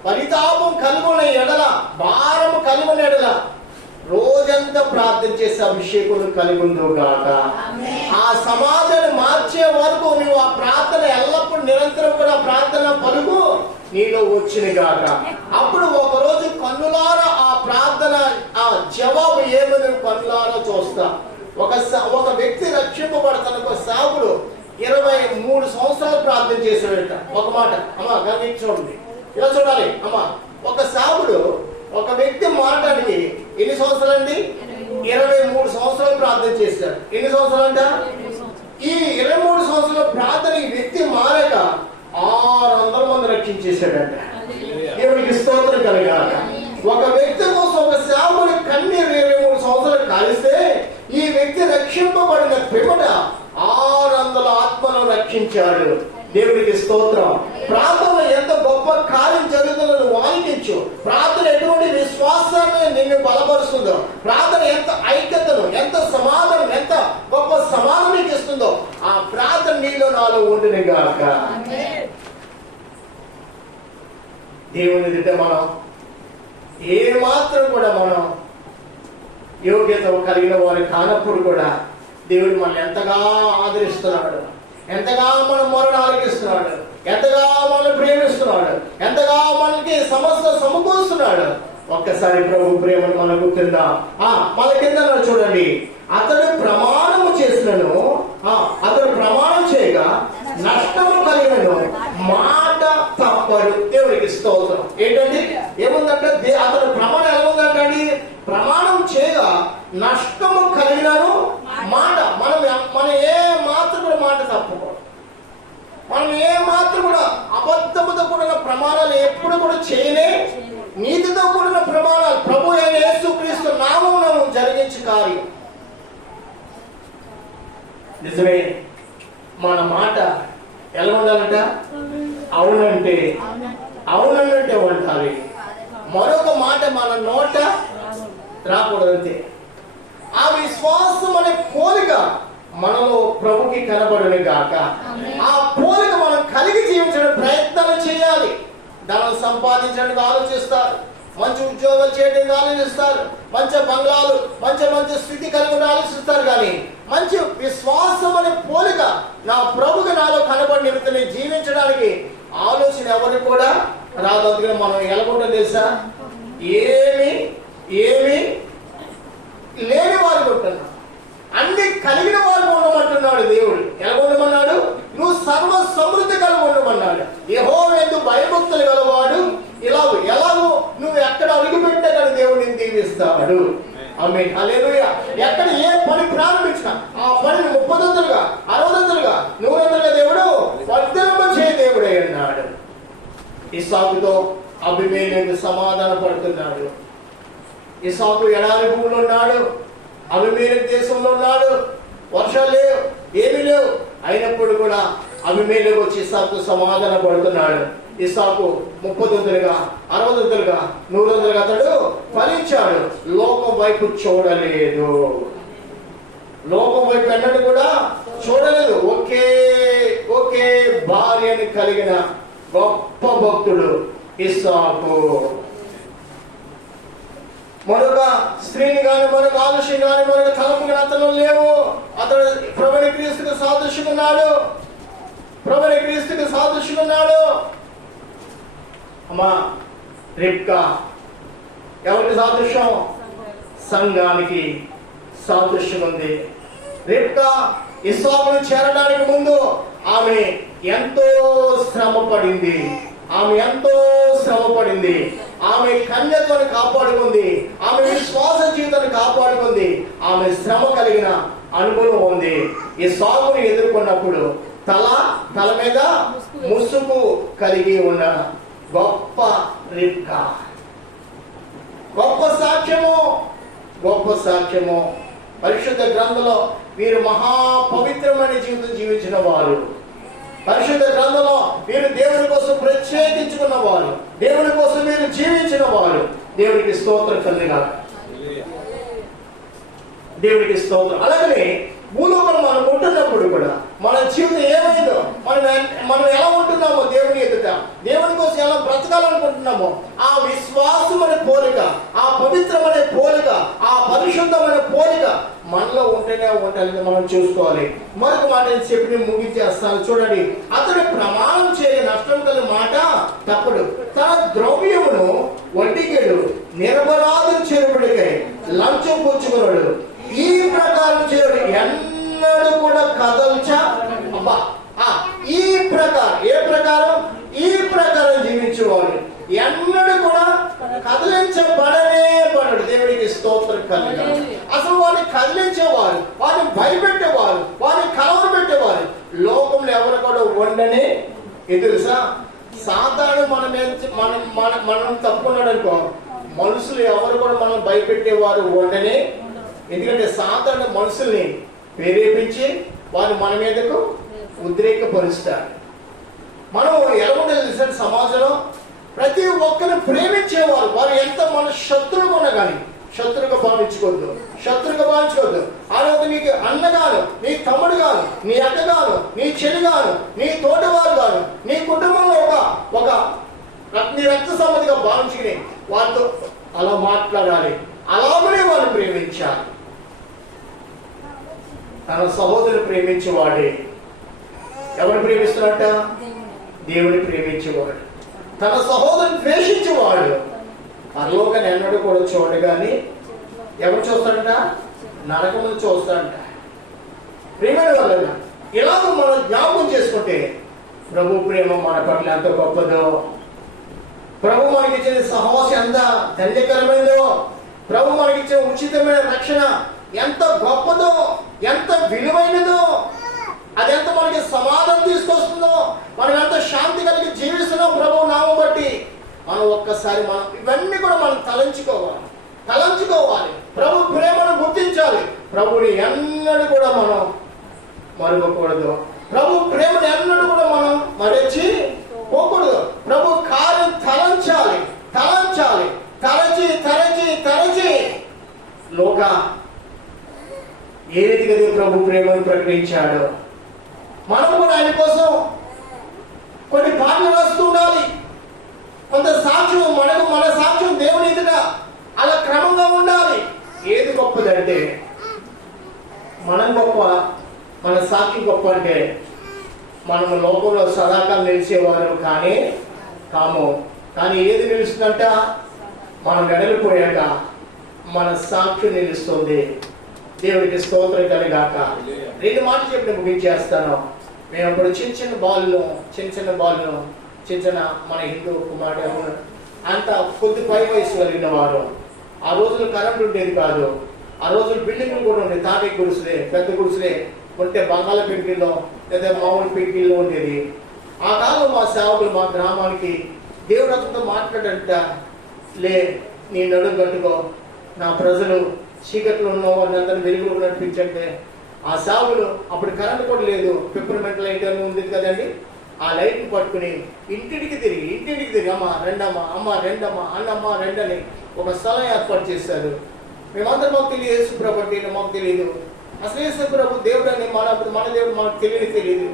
పరితాపం కలుగున ఎడల, భారము కలుగున ఎడల రోజంతా ప్రార్థన చేసే అభిషేకం కలుగుందో గాక. ఆ సమాజాన్ని మార్చే వరకు నువ్వు ఆ ప్రార్థన ఎల్లప్పుడూ నిరంతరం కూడా ప్రార్థన పలుకు నీలో వచ్చిన గాక. అప్పుడు ఒకరోజు కన్నులారా ఆ ప్రార్థన ఆ జవాబు ఏమని కన్నులారా చూస్తా. ఒక వ్యక్తి రక్షింపబడతాను. ఒక సాగుడు 23 సంవత్సరాలు ప్రార్థన చేశాడట. ఒక మాట అమ్మ గమనించి చూడండి, ఇలా చూడాలి అమ్మ. ఒక సాగుడు ఒక వ్యక్తి మారడానికి ఎన్ని సంవత్సరాలండి? 23 సంవత్సరాలు ప్రార్థన చేశాడు. ఎన్ని సంవత్సరాలు అంట? ఈ 23 సంవత్సరాల ప్రార్థన ఈ వ్యక్తి మారక 600 మంది రక్షించేశాడంట. దేవునికి స్తోత్రం కలగాక. ఒక వ్యక్తి కోసం ఒక సేవకుడి కన్నీరు 23 సంవత్సరాలు కాలిస్తే ఈ వ్యక్తి రక్షింపబడిన పిమ్మట 600 ఆత్మను రక్షించాడు. దేవునికి స్తోత్రం. ప్రార్థన ఎంత గొప్ప కార్యం జరుగుతుందో వానికించు. ప్రార్థన ఎటువంటి విశ్వాసాన్ని నిన్ను బలపరుస్తుందో, ప్రార్థన ఎంత ఐక్యతను, ఎంత సమాధానం, ఎంత గొప్ప సమాధానం ఇస్తుందో ఆ ప్రార్థన నీలో నాలో ఉండును గాక. దేవుని ఎదుట మనం ఏ మాత్రం కూడా మనం యోగ్యత కలిగిన వారు కానప్పుడు కూడా దేవుడు మనల్ని ఎంతగా ఆదరిస్తున్నాడు, ఎంతగా మన మొరను ఆలకిస్తున్నాడు, ఎంతగా మనల్ని ప్రేమిస్తున్నాడు, ఎంతగా మనకి సమస్త సమకూరుస్తున్నాడు. ఒక్కసారి ప్రభు ప్రేమను మనం గుర్తుందా? మన కింద చూడండి. అతడు ప్రమాణము చేసినను, అతడు ప్రమాణం చేయగా నష్టము కలిగినను మాట తప్పడు. దేవునికి స్తోత్రం. ఏంటండి ఏముందంటే అతడు ప్రమాణం ఎలా ఉందంటండి? ప్రమాణం చేయగా నష్టము కలిగినను మాట. మనం ఏ మాత్రం కూడా మాట తప్పకూడదు. మనం ఏ మాత్రం కూడా అబద్ధముతో కూడిన ప్రమాణాలు ఎప్పుడు కూడా చేయలే. నీతితో కూడిన ప్రమాణాలు ప్రభు అయిన యేసుక్రీస్తు నామమున జరిగించే కార్యం. నిజమే. మన మాట ఎలా ఉండాలంట? అవునంటే అవునంటే ఉండాలి. మరొక మాట మన నోట రాకూడదంతే. ఆ విశ్వాసం అనే పోలిక మనలో ప్రభుకి కనబడును గాక. ఆ పోలిక మనం కలిగి జీవించడం ప్రయత్నాలు చేయాలి. ధనం సంపాదించడానికి ఆలోచిస్తారు, మంచి ఉద్యోగం చేయడానికి ఆలోచిస్తారు, మంచి బంగ్లాలు, మంచి స్థితి కలిగి ఆలోచిస్తారు. కానీ మంచి విశ్వాసం అనే పోలిక నా ప్రభుకి నాలో కనబడి నిమిత్తం జీవించడానికి ఆలోచన ఎవరికి కూడా రాదు. అందుకని మనం ఎలాగుంటుందో తెలుసా? ఏమి లేని వారికి ఉంటున్నాం, అన్ని కలిగిన వారికి ఉండమంటున్నాడు దేవుడు. ఎలా ఉండమన్నాడు? నువ్వు సర్వ సమృద్ధి కలిగి ఉండమన్నాడు. యెహోవాయందు భయభక్తులు గలవాడు ఎలాగో నువ్వు ఎక్కడ అడుగు పెట్టే కానీ దేవుడు నిన్ను దీవిస్తాడు. ఆమేన్, హల్లెలూయా. ఎక్కడ ఏ పని ప్రారంభించినా ఆ పనిని 30 60 100 దేవుడు వర్ధింపజేయ దేవుడే అన్నాడు. ఇస్సాకుతో అబీమెలెకు సమాధాన పడుతున్నాడు. ఇస్సాకు ఎడారి భూమిలో ఉన్నాడు, అబీమెలెకు దేశంలో ఉన్నాడు, వర్షాలు లేవు, ఏమీ లేవు. అయినప్పుడు కూడా అబీమెలెకు వచ్చి ఇస్సాకు సమాధాన పడుతున్నాడు. ఇస్సాకు 30 60 100 అతడు ఫలించాడు. లోకం వైపు చూడలేదు, లోకం వైపు ఎన్నడూ కూడా చూడలేదు. ఒకే భార్యని కలిగిన గొప్ప భక్తుడు ఇస్సాకు. మరొక స్త్రీని కానీ, మరొక ఆలోచన కానీ, మరొక తలపు కానీ అతను లేవు. అతడు ప్రభువైన క్రీస్తుకు సాదృశ్యమున్నాడు, ప్రభువైన క్రీస్తుకు సాదృశ్యమున్నాడు. అమ్మా రిబ్కా ఎవరికి సాదృశ్యం? సంఘానికి సాదృశ్యం ఉంది. రిబ్కా ఇస్సాకును చేరడానికి ముందు ఆమె ఎంతో శ్రమ పడింది. ఆమె కన్యత్వాన్ని కాపాడుకుంది, ఆమె విశ్వాస జీవితాన్ని కాపాడుకుంది, ఆమె శ్రమ కలిగిన అనుభవం ఉంది. ఈ సాగుని ఎదుర్కొన్నప్పుడు తల మీద ముసుగు కలిగి ఉన్న గొప్ప రిబ్కా. గొప్ప సాక్ష్యము. పరిశుద్ధ గ్రంథంలో వీరు మహాపవిత్రమైన జీవితం జీవించిన వారు. పరిశుద్ధ గ్రంథంలో వీరు దేవుని కోసం ప్రత్యేకించుకున్న వారు, దేవుని కోసం వీరు జీవించిన వారు. దేవునికి స్తోత్రం కలుగుగాక. దేవునికి స్తోత్రం. అలాగనే భూలోకంలో మనం ఉంటున్నప్పుడు కూడా మన జీవితం ఏమైందో, మనం ఎలా ఉంటున్నామో దేవుని ఎదుట, దేవుని కోసం ఎలా బ్రతకాలనుకుంటున్నామో, ఆ విశ్వాసమైన పోలిక, ఆ పవిత్రమైన పోలిక, ఆ పరిశుద్ధమైన పోలిక మనలో ఉంటేనే ఉండాలని మనం చూసుకోవాలి. మరొక మాట చెప్పి నేను ముగించేస్తాను. చూడండి, అతడు ప్రమాణం చేయ నష్టం గల మాట తప్పుడు, తన ద్రవ్యమును వడ్డీకెడు, నిరపరాధ చెరుపుడికై లంచం పుచ్చుకున్నాడు. ఈ ప్రకారం చేయడు, ఎన్నడూ కూడా ఈ ప్రకారం జీవించేవాడు ఎన్నడూ కూడా కదిలించబడడు. దేవుడికి స్తోత్రం కలుగుగాక. అసలు వారిని కదిలించేవారు, వారిని భయపెట్టేవారు, వారిని కలవరపెట్టేవారు లోకంలో ఎవరు కూడా ఉండని. తెలుసా, సాతాను మనం తప్పుకున్నాడు అనుకో, మనుషులు ఎవరు కూడా మనం భయపెట్టేవారు ఉండని. ఎందుకంటే సాతాను మనుషుల్ని ప్రేరేపించి వారు మన మీదకు ఉద్రేకపరుస్తారు. మనం ఎలా ఉండాలి తెలుసా, సమాజంలో ప్రతి ఒక్కరిని ప్రేమించేవారు. వారు ఎంత మన శత్రువుగా ఉన్నా కానీ శత్రువుగా భావించుకోవద్దు. అలాగే నీకు అన్నగాను, నీ తమ్ముడు గాను, నీ అక్క గాను, నీ చెల్లి గాను, నీ తోటవారు గాను, నీ కుటుంబంలో ఒక నీ రక్త సంబంధిగా భావించుకుని వారితో అలా మాట్లాడాలి. అలాగనే వారిని ప్రేమించాలి. తన సహోదరుని ప్రేమించేవాడే. ఎవరు ప్రేమిస్తున్నట్ట? దేవుని ప్రేమించేవాడు. తన సహోదరుని ద్వేషించేవాడు పరలోకాన్ని ఎన్నడూ కూడా చూడడు. కానీ ఎవరు చూస్తాడంట? నరకమును చూస్తాడంట. ప్రేమైన వాళ్ళ ఇలాగ మనం జ్ఞాపకం చేసుకుంటే ప్రభు ప్రేమ మన పట్ల ఎంత గొప్పదో, ప్రభు మనకిచ్చిన సహవాసం ఎంత ధన్యకరమైనదో, ప్రభు మనకిచ్చిన ఉచితమైన రక్షణ ఎంత గొప్పదో, ఎంత విలువైనదో, అదెంత మనకి సమాధానం తీసుకొస్తుందో, మనం ఎంత శాంతి కలిగి జీవిస్తున్నాం ప్రభు నామం బట్టి. మనం ఒక్కసారి ఇవన్నీ కూడా మనం తలంచుకోవాలి. ప్రభు ప్రేమను గుర్తించాలి. ప్రభుని ఎన్నడూ కూడా మనం మరవకూడదు. ప్రభు ప్రేమను ఎన్నడూ కూడా మనం మరచిపోకూడదు. ప్రభు కార్యం తలంచాలి. తరచి లోక ఏ రీతిగా ప్రభు ప్రేమను ప్రకటించాడు. మనం కూడా ఆయన కోసం కొన్ని పాటలు రాస్తూ ఉండాలి. కొంత సాక్ష్యం మన సాక్ష్యం దేవుని ఎదుట అలా క్రమంగా ఉండాలి. ఏది గొప్పదంటే మనం గొప్ప, మన సాక్షి గొప్ప అంటే మనం లోకంలో సదాకాలం నిలిచేవారు కాము. కానీ ఏది నిలుస్తుందంట? మనం వెడలిపోయాక మన సాక్షి నిలుస్తుంది. దేవుడికి స్తోత్రం కలుగాక. 2 మాటలు చెప్పి ముగించేస్తాను. మేము అప్పుడు చిన్న బాల్లో మన హిందూ కుమారుడు అంత కొద్ది పై వయసు కలిగిన వారు. ఆ రోజులు కరెంట్ ఉండేది కాదు. ఆ రోజులు బిల్డింగ్లు కూడా ఉండేది. తాటి గుడిసెలే, పెద్ద గుడిసెలే ఉంటే బంగాళ పెంకిల్లో లేదా మామూలు పెంకిల్లో ఉండేది. ఆ కాలంలో మా సేవకులు మా గ్రామానికి దేవుడు అతనితో మాట్లాడంట, నీ నడుము కట్టుకో, నా ప్రజలు చీకట్లో ఉన్న వారిని అందరూ వెలుగులో నడిపించంటే ఆ సేవకులు అప్పుడు కరెంట్ కూడా లేదు, పెప్పర్మెంట్ లైట్ అని ఉంది కదండి, ఆ లైట్ పట్టుకుని ఇంటింటికి తిరిగి అమ్మ రెండమ్మా, అమ్మ రెండమ్మా, అన్నమ్మ రెండని ఒక స్థలం ఏర్పాటు చేశారు. మేమందరం మాకు తెలియదు యేసు ప్రభు అంటే మాకు తెలియదు. అసలు యేసు ప్రభు దేవుడు అని మన దేవుడు మనకు తెలియదు.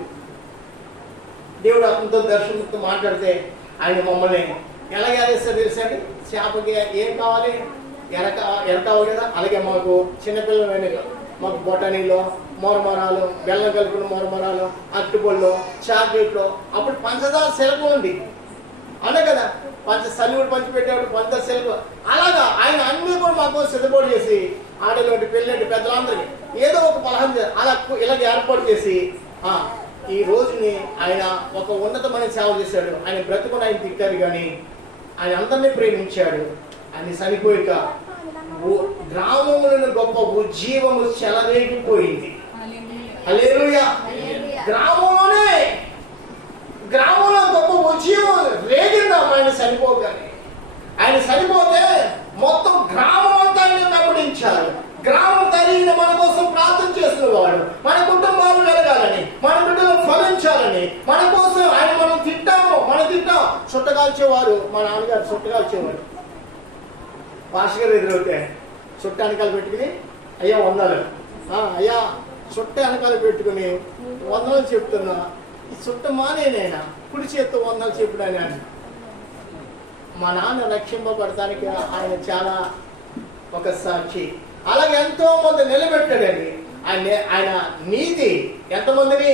దేవుడు అతనితో దర్శనంతో మాట్లాడితే ఆయన మమ్మల్ని ఎలా చేస్తారు తెలుసండి, చేపకి ఏం కావాలి, ఎర కావాలి కదా, అలాగే మాకు చిన్నపిల్లలైన మాకు బొటానీలో మొరమరాలు, బెల్లం కలుపుకున్న మొరమరాలు, అట్టుబొళ్ళు, చాక్లెట్లు, అప్పుడు పంచదార సెలవు ఉంది అనే కదా, సల్లివుడు పంచి పెట్టేవాడు పంచదార సెలవు. అలాగా ఆయన అన్ని కూడా మాకు సిద్ధపాటు చేసి ఆడలోటి పెళ్ళంటి పెద్దలందరికీ ఏదో ఒక పలహారం అలా ఇలాగ ఏర్పాటు చేసి ఈ రోజుని ఆయన ఒక ఉన్నతమైన సేవ చేశాడు. ఆయన బ్రతుకుని ఆయన తిట్టారు కానీ ఆయన అందరినీ ప్రేమించాడు. ఆయన చనిపోయాక గ్రామంలో గొప్ప ఉజ్జీవము చెలరేగిపోయింది. హల్లెలూయా. గ్రామంలో గొప్ప ఉజ్జీవం రేగిందా ఆయన చనిపోగానే. ఆయన చనిపోతే మొత్తం గ్రామం అంతా ఆయన వెంబడించారు. గ్రామం తరిగిన మన కోసం ప్రార్థన చేసిన వాడు, మన కుటుంబాలు వెలగాలని, మన బిడ్డలు ఫలించాలని, మన కోసం ఆయన మనం తిట్టాం చుట్టకాల్చేవారు. మా నాన్నగారు చుట్టకాల్చేవారు. పాస్టర్ గారు ఎదురవుతే చుట్ట వెనకాల పెట్టుకుని అయ్యా వందలు, అయ్యా చుట్ట వెనకాల పెట్టుకుని వందలు చెప్తున్నా, ఈ చుట్ట మానేనైనా కుడి చేత్తో వందలు చెప్పుడాని. మా నాన్న రక్షింపబడటానికి ఆయన చాలా ఒక సాక్షి. అలాగే ఎంతో మంది నిలబెట్టాడండి. ఆయన నీతి ఎంతమందిని,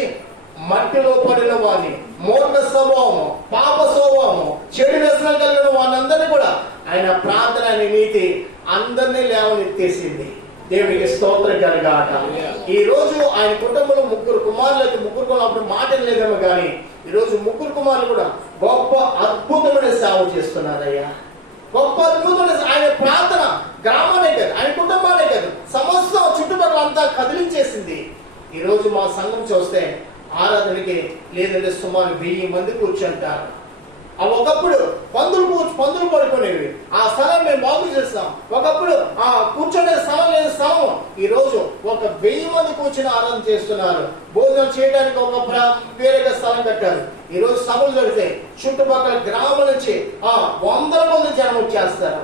మట్టిలో పడిన వారిని, మూర్ఖ స్వభావము, పాప స్వభావము, చెడు వ్యసనం కలిగిన వారిని కూడా ఆయన ప్రార్థన అనే నీతి అందరినీ లేవనెత్తేసింది. దేవునికి స్తోత్రం కలుగాక. ఈ రోజు ఆయన కుటుంబంలో 3 కుమారులు అయితే 3 కుమారులు అప్పుడు మాటలు లేదేమో కానీ ఈ రోజు 3 కుమారులు కూడా గొప్ప అద్భుతమైన సేవ చేస్తున్నారయ్యా. గొప్ప అద్భుతమైన ఆయన ప్రార్థన గ్రామానే కాదు, ఆయన కుటుంబానే కాదు, సమస్త చుట్టుపక్కల అంతా కదిలించేసింది. ఈ రోజు మా సంఘం చూస్తే ఆరాధనకి లేదంటే సుమారు 1000 మంది కూర్చుంటారు. ఒకప్పుడు పందులు పడుకునేవి. ఆ స్థలం మేము బాగు చేస్తాం. ఒకప్పుడు ఆ కూర్చునే స్థలం లేని స్థలం ఈ రోజు 1000 మంది కూర్చుని ఆరాధన చేస్తున్నారు. భోజనం చేయడానికి ఒక వేరేగా స్థలం కట్టారు. ఈ రోజు సభలు జరిగితే చుట్టుపక్కల గ్రామాల నుంచి 100 మంది జనం వచ్చేస్తారు.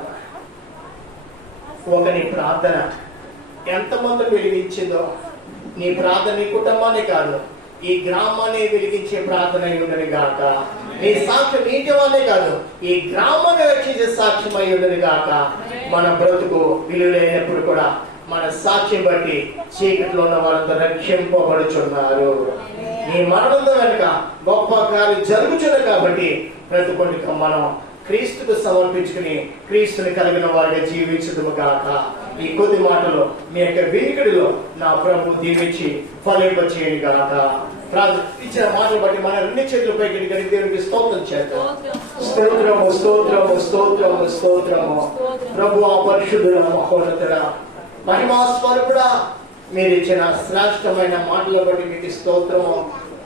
నీ ప్రార్థన ఎంతమంది వెలిగించిందో, నీ ప్రార్థన నీ కుటుంబాన్ని కాదు ఈ గ్రామాన్ని వెలిగించే ప్రార్థన ఉండని గాక. నీ సాక్ష్యం నీటి వాళ్ళే కాదు ఈ గ్రామాన్ని రక్షించే సాక్ష్యం అయి ఉండని గాక. మన బ్రతుకు విలువైనప్పుడు కూడా మన సాక్ష్యం బట్టి చీకట్లో ఉన్న వాళ్ళంతా రక్షింపబడుచున్నారు. నీ మరణం వెనుక గొప్ప కార్యం జరుగుతున్నది కాబట్టి బ్రతుకొని మనం క్రీస్తుకు సమర్పించుకుని క్రీస్తుని కలిగిన వారిగా జీవించదుము గాక. ఈ కొద్ది మాటలు మీ యొక్క వినికిడిలో నా ప్రభు దీవించి ఫలింప చేయని గాక. ఇచ్చిన మాటలు బట్టి మన 2 చేతులపైకి దేవునికి స్తోత్రం చేద్దాం. స్తోత్రము స్తోత్రము స్తోత్రము స్తోత్రము. ప్రభు పరిశుద్ధుల మహోన్నతుడ మహిమా స్వరూపుడా, మీరు ఇచ్చిన శ్రేష్టమైన మాటల బట్టి మీకు స్తోత్రము.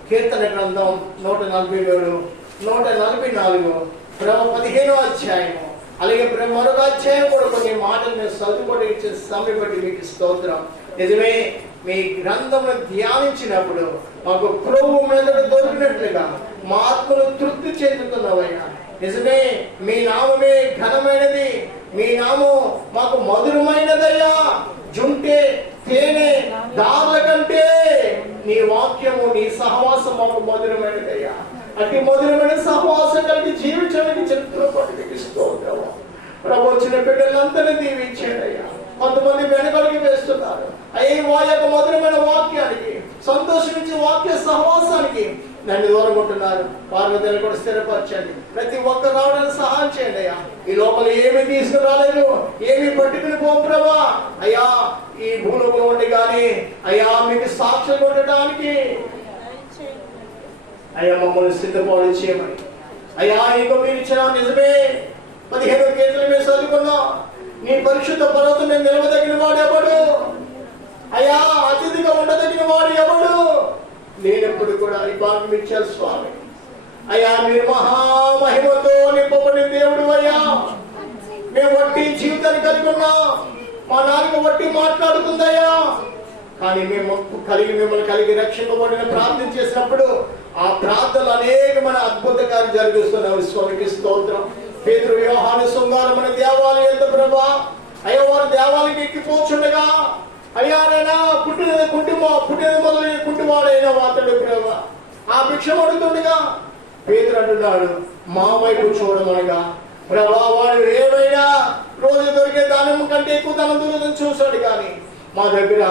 కీర్తన గ్రంథం 147, 144, 15వ అధ్యాయము, అలాగే మరొక అధ్యాయం కూడా కొన్ని మాటలు మేము చదువుకొని ఇచ్చిన సమయం బట్టి మీకు స్తోత్రం. నిజమే, మీ గ్రంథంలో ధ్యానించినప్పుడు మాకు ప్రభు మీద దొరికినట్లుగా మా ఆత్మను తృప్తి చెందుతున్నవయ్యా. నిజమే, మీ నామమే ఘనమైనది, మీ నామం మాకు మధురమైనదయ్యా. జుంటే తేనె దారుల కంటే నీ వాక్యము నీ సహవాసం మాకు మధురమైనదయ్యా. అతి మధురమైన సహవాసం కలిగి జీవించడానికి చెప్తున్నా ప్రభు. వచ్చిన బిడ్డలందరినీ దీవించాడయ్యా. కొంతమంది వెనకడికి వేస్తున్నారు అయ్యే వా యొక్క మధురమైన వాక్యానికి, సంతోషించే వాక్య సహవాసానికి నన్ను దూరగొంటున్నారు. పార్వతిని కూడా స్థిరపరచండి. ప్రతి ఒక్కరు రావడానికి సహాయం చేయండి అయ్యా. ఈ లోపల ఏమి తీసుకురాలేదు, ఏమి పట్టుకుని పో ప్రభా. అయ్యా ఈ భూలోకంలో ఉండి కానీ అయ్యా మీకు సాక్ష్యం కొట్టడానికి అయ్యా మమ్మల్ని సిద్ధపాటు చేయమని. అయ్యా ఇంకో మీరు ఇచ్చిన నిజమే 15 కీర్తనలు మేము చదువుకున్నాం. నీ పరిశుద్ధ పర్వతం మీద నిలవదగిన వాడు ఎవడు? అయ్యా అతిథిగా ఉండదగిన వాడు ఎవడు? లేనప్పుడు కూడా ఈ భాగ్యం ఇచ్చారు స్వామి. అయ్యా మీరు మహామహిమతో నింపబడిన దేవుడు అయ్యా. మేము వట్టి జీవితాన్ని కలిగి ఉన్నాం. మా నాలుగు వట్టి మాట్లాడుతుందయ్యా. కానీ మేము మిమ్మల్ని కలిగి రక్షింపబడిన ప్రార్థన చేసినప్పుడు ఆ ప్రార్థనలు అనేకమైన అద్భుత కార్యం జరిగిస్తున్నాం. స్వామికి స్తోత్రం. పేతురు యోహాను సోమవారం మన దేవాలయం ప్రభా అయ్యా వారు దేవాలయం ఎక్కిపోచుండగా అయ్యా నైనా పుట్టిన మొదలైన కుంటివాడైన వాతడు ప్రభా ఆ భిక్షం అడుగుతుండగా పేతురు అంటున్నాడు, మా వైపు చూడమనగా ప్రభా వాడు ఏమైనా రోజు దొరికే దానం కంటే ఎక్కువ తన దూరం చూశాడు. కానీ మా దగ్గర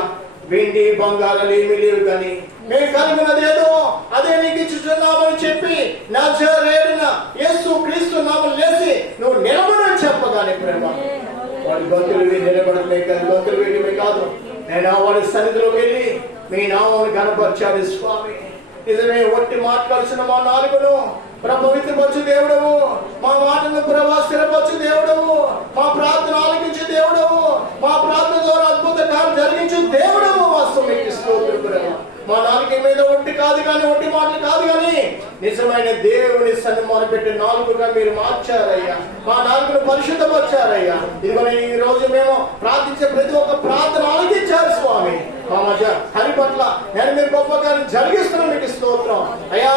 వెండి బంగారాలు ఏమీ లేవు, కానీ మేము కలిగినదేదో అదే నీకు ఇచ్చుచున్నామని చెప్పి నజరేయుడైన యేసు క్రీస్తు నామమున లేచి నువ్వు నిలబడని చెప్పగానే ప్రభా వాడి గొంతులు నిలబడమే కాదు, గొంతులు వేయడమే కాదు, నేను వాడి సన్నిధిలో వెళ్ళి మీ నామమును కనపరిచాడు. స్వామి నిజమే, ఒట్టి మాట్లాడాల్సిన మా నాలుగును పవిత్రపరచు దేవుడవు, మా మాటను ప్రభా స్థిరపరచు దేవుడవు, మా ప్రార్థన ఆలకించే దేవుడవు, మా ప్రార్థన ద్వారా అద్భుత కార్యం జరిగించు దేవుడవు. వాస్తవానికి స్తోత్రం ప్రభా. మా నాలుక మీద ఒట్టి కాదు కానీ, ఒట్టి మాటలు కాదు కానీ నిజమైన దేవుని సన్నిధానం పెట్టి నాలుగుగా మీరు మార్చారయ్యా. మా నాలుగును పరిశుద్ధపరిచారయ్యా. ఇదిగో ఈ రోజు మేము ప్రార్థించే ప్రతి ఒక్క ప్రార్థన ఆలకించారు స్వామి. మా మధ్య హరి పట్ల నేను మీరు గొప్ప కార్యం జరిగిస్తున్నాను. మీకు స్తోత్రం అయ్యా.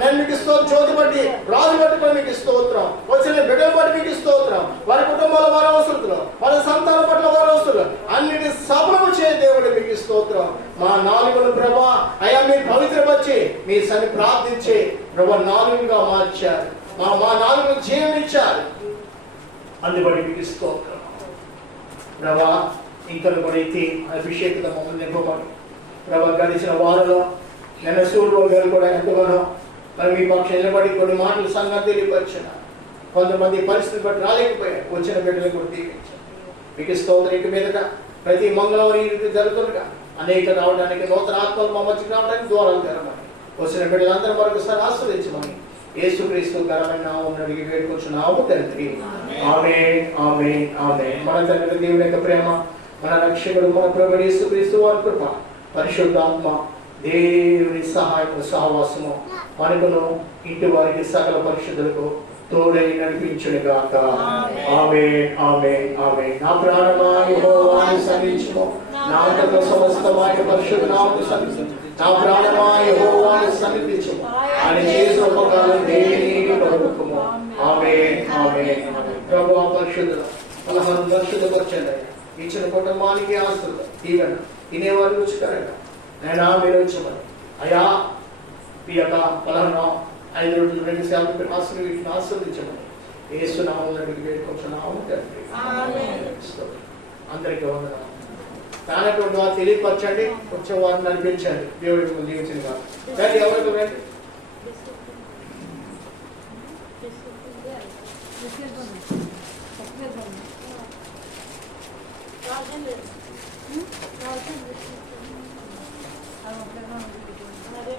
నేను మీకు స్తోత్రం. జ్యోతి బట్టి రాజు బట్టి కూడా మీకు స్తోత్రం. వచ్చిన బిడ్డల బట్టి మీకు స్తోత్రం. వారి కుటుంబాల వారి అవసరతలు, వారి సంతానం పట్ల వారి అవసరాలు అన్నిటి సఫలము చే దేవుడు మీకు స్తోత్రం. మా నాలుగును ప్రభా అయ్యా మీరు పవిత్రపరిచి మీ సన్ని ప్రార్థించి ప్రభా నాలుగుగా మార్చారు. మా నాలుగు జీవనిచ్చారు. అందుబట్టి మీకు స్తోత్రం ప్రభా. ఇంకా కూడా ఎత్తి అభిషేకత మమ్మల్ని నింపమని ప్రభా. గడిచిన వారంలో నిన్న సూర్యరావు గారు కూడా ఎంతగానో మరి మీ పక్షం నిలబడి కొన్ని మాటలు సంగతి తెలియపరిచిన కొంతమంది పరిస్థితి బట్టి రాలేకపోయారు. వచ్చిన బిడ్డలు కూడా దీవించారు. మీకు స్తోత్రం. ఇక మీదట ప్రతి మంగళవారం ఈ రీతి జరుగుతుండగా అనేక రావడానికి నూతన ఆత్మలు మా మధ్యకి రావడానికి ద్వారాలు తెరమని వచ్చిన బిడ్డలందరూ మరొకసారి ఆస్వాదించమని యేసుక్రీస్తు ఘనమైన నామమున అడిగి వేడుకొంచున్నాము తండ్రి. ఆమేన్, ఆమేన్, ఆమేన్. మన తండ్రి దేవుని యొక్క ప్రేమ, మన రక్షకుడు మన ప్రభువు యేసుక్రీస్తు వారి కృప, పరిశుద్ధాత్మ దేవుని సహాయము సహవాసము మనకును ఇంటి వారికి సకల పరిశుద్ధులకు తోడై నడిపించునుగాక. ఆమేన్, ఆమేన్, ఆమేన్. నా ప్రాణమా యెహోవాను సన్నిధించుము, నా అంతరంగ సమస్తమైన పరిశుద్ధ నామమును సన్నిధించుము. నా ప్రాణమా యెహోవాను సన్నిధించుము, ఆయన చేసిన ఉపకారం దేనిని మరువకుము. ఆమేన్, ఆమేన్. ప్రభువా పరిశుద్ధుడు 11 పరిశుద్ధపరచండి. ఇచ్చిన కుటుంబానికి ఆస్తులు ఈవెన తినేవారు రుచికరంగా నేను మీరు వచ్చమని అయా ఈ యొక్క 5 రోజులు 2 సేవలు ఆస్తులు వీటిని ఆస్వాదించమని యేసు నామమున అడిగి వేడుకొంచున్నాము తండ్రి. అందరికీ వందనాలు. కానటువంటి వారు తెలియపరచండి, వచ్చే వారిని నడిపించండి. దేవుడి మిమ్మల్ని దీవించింది కాదు. ఎవరికి రండి. అదే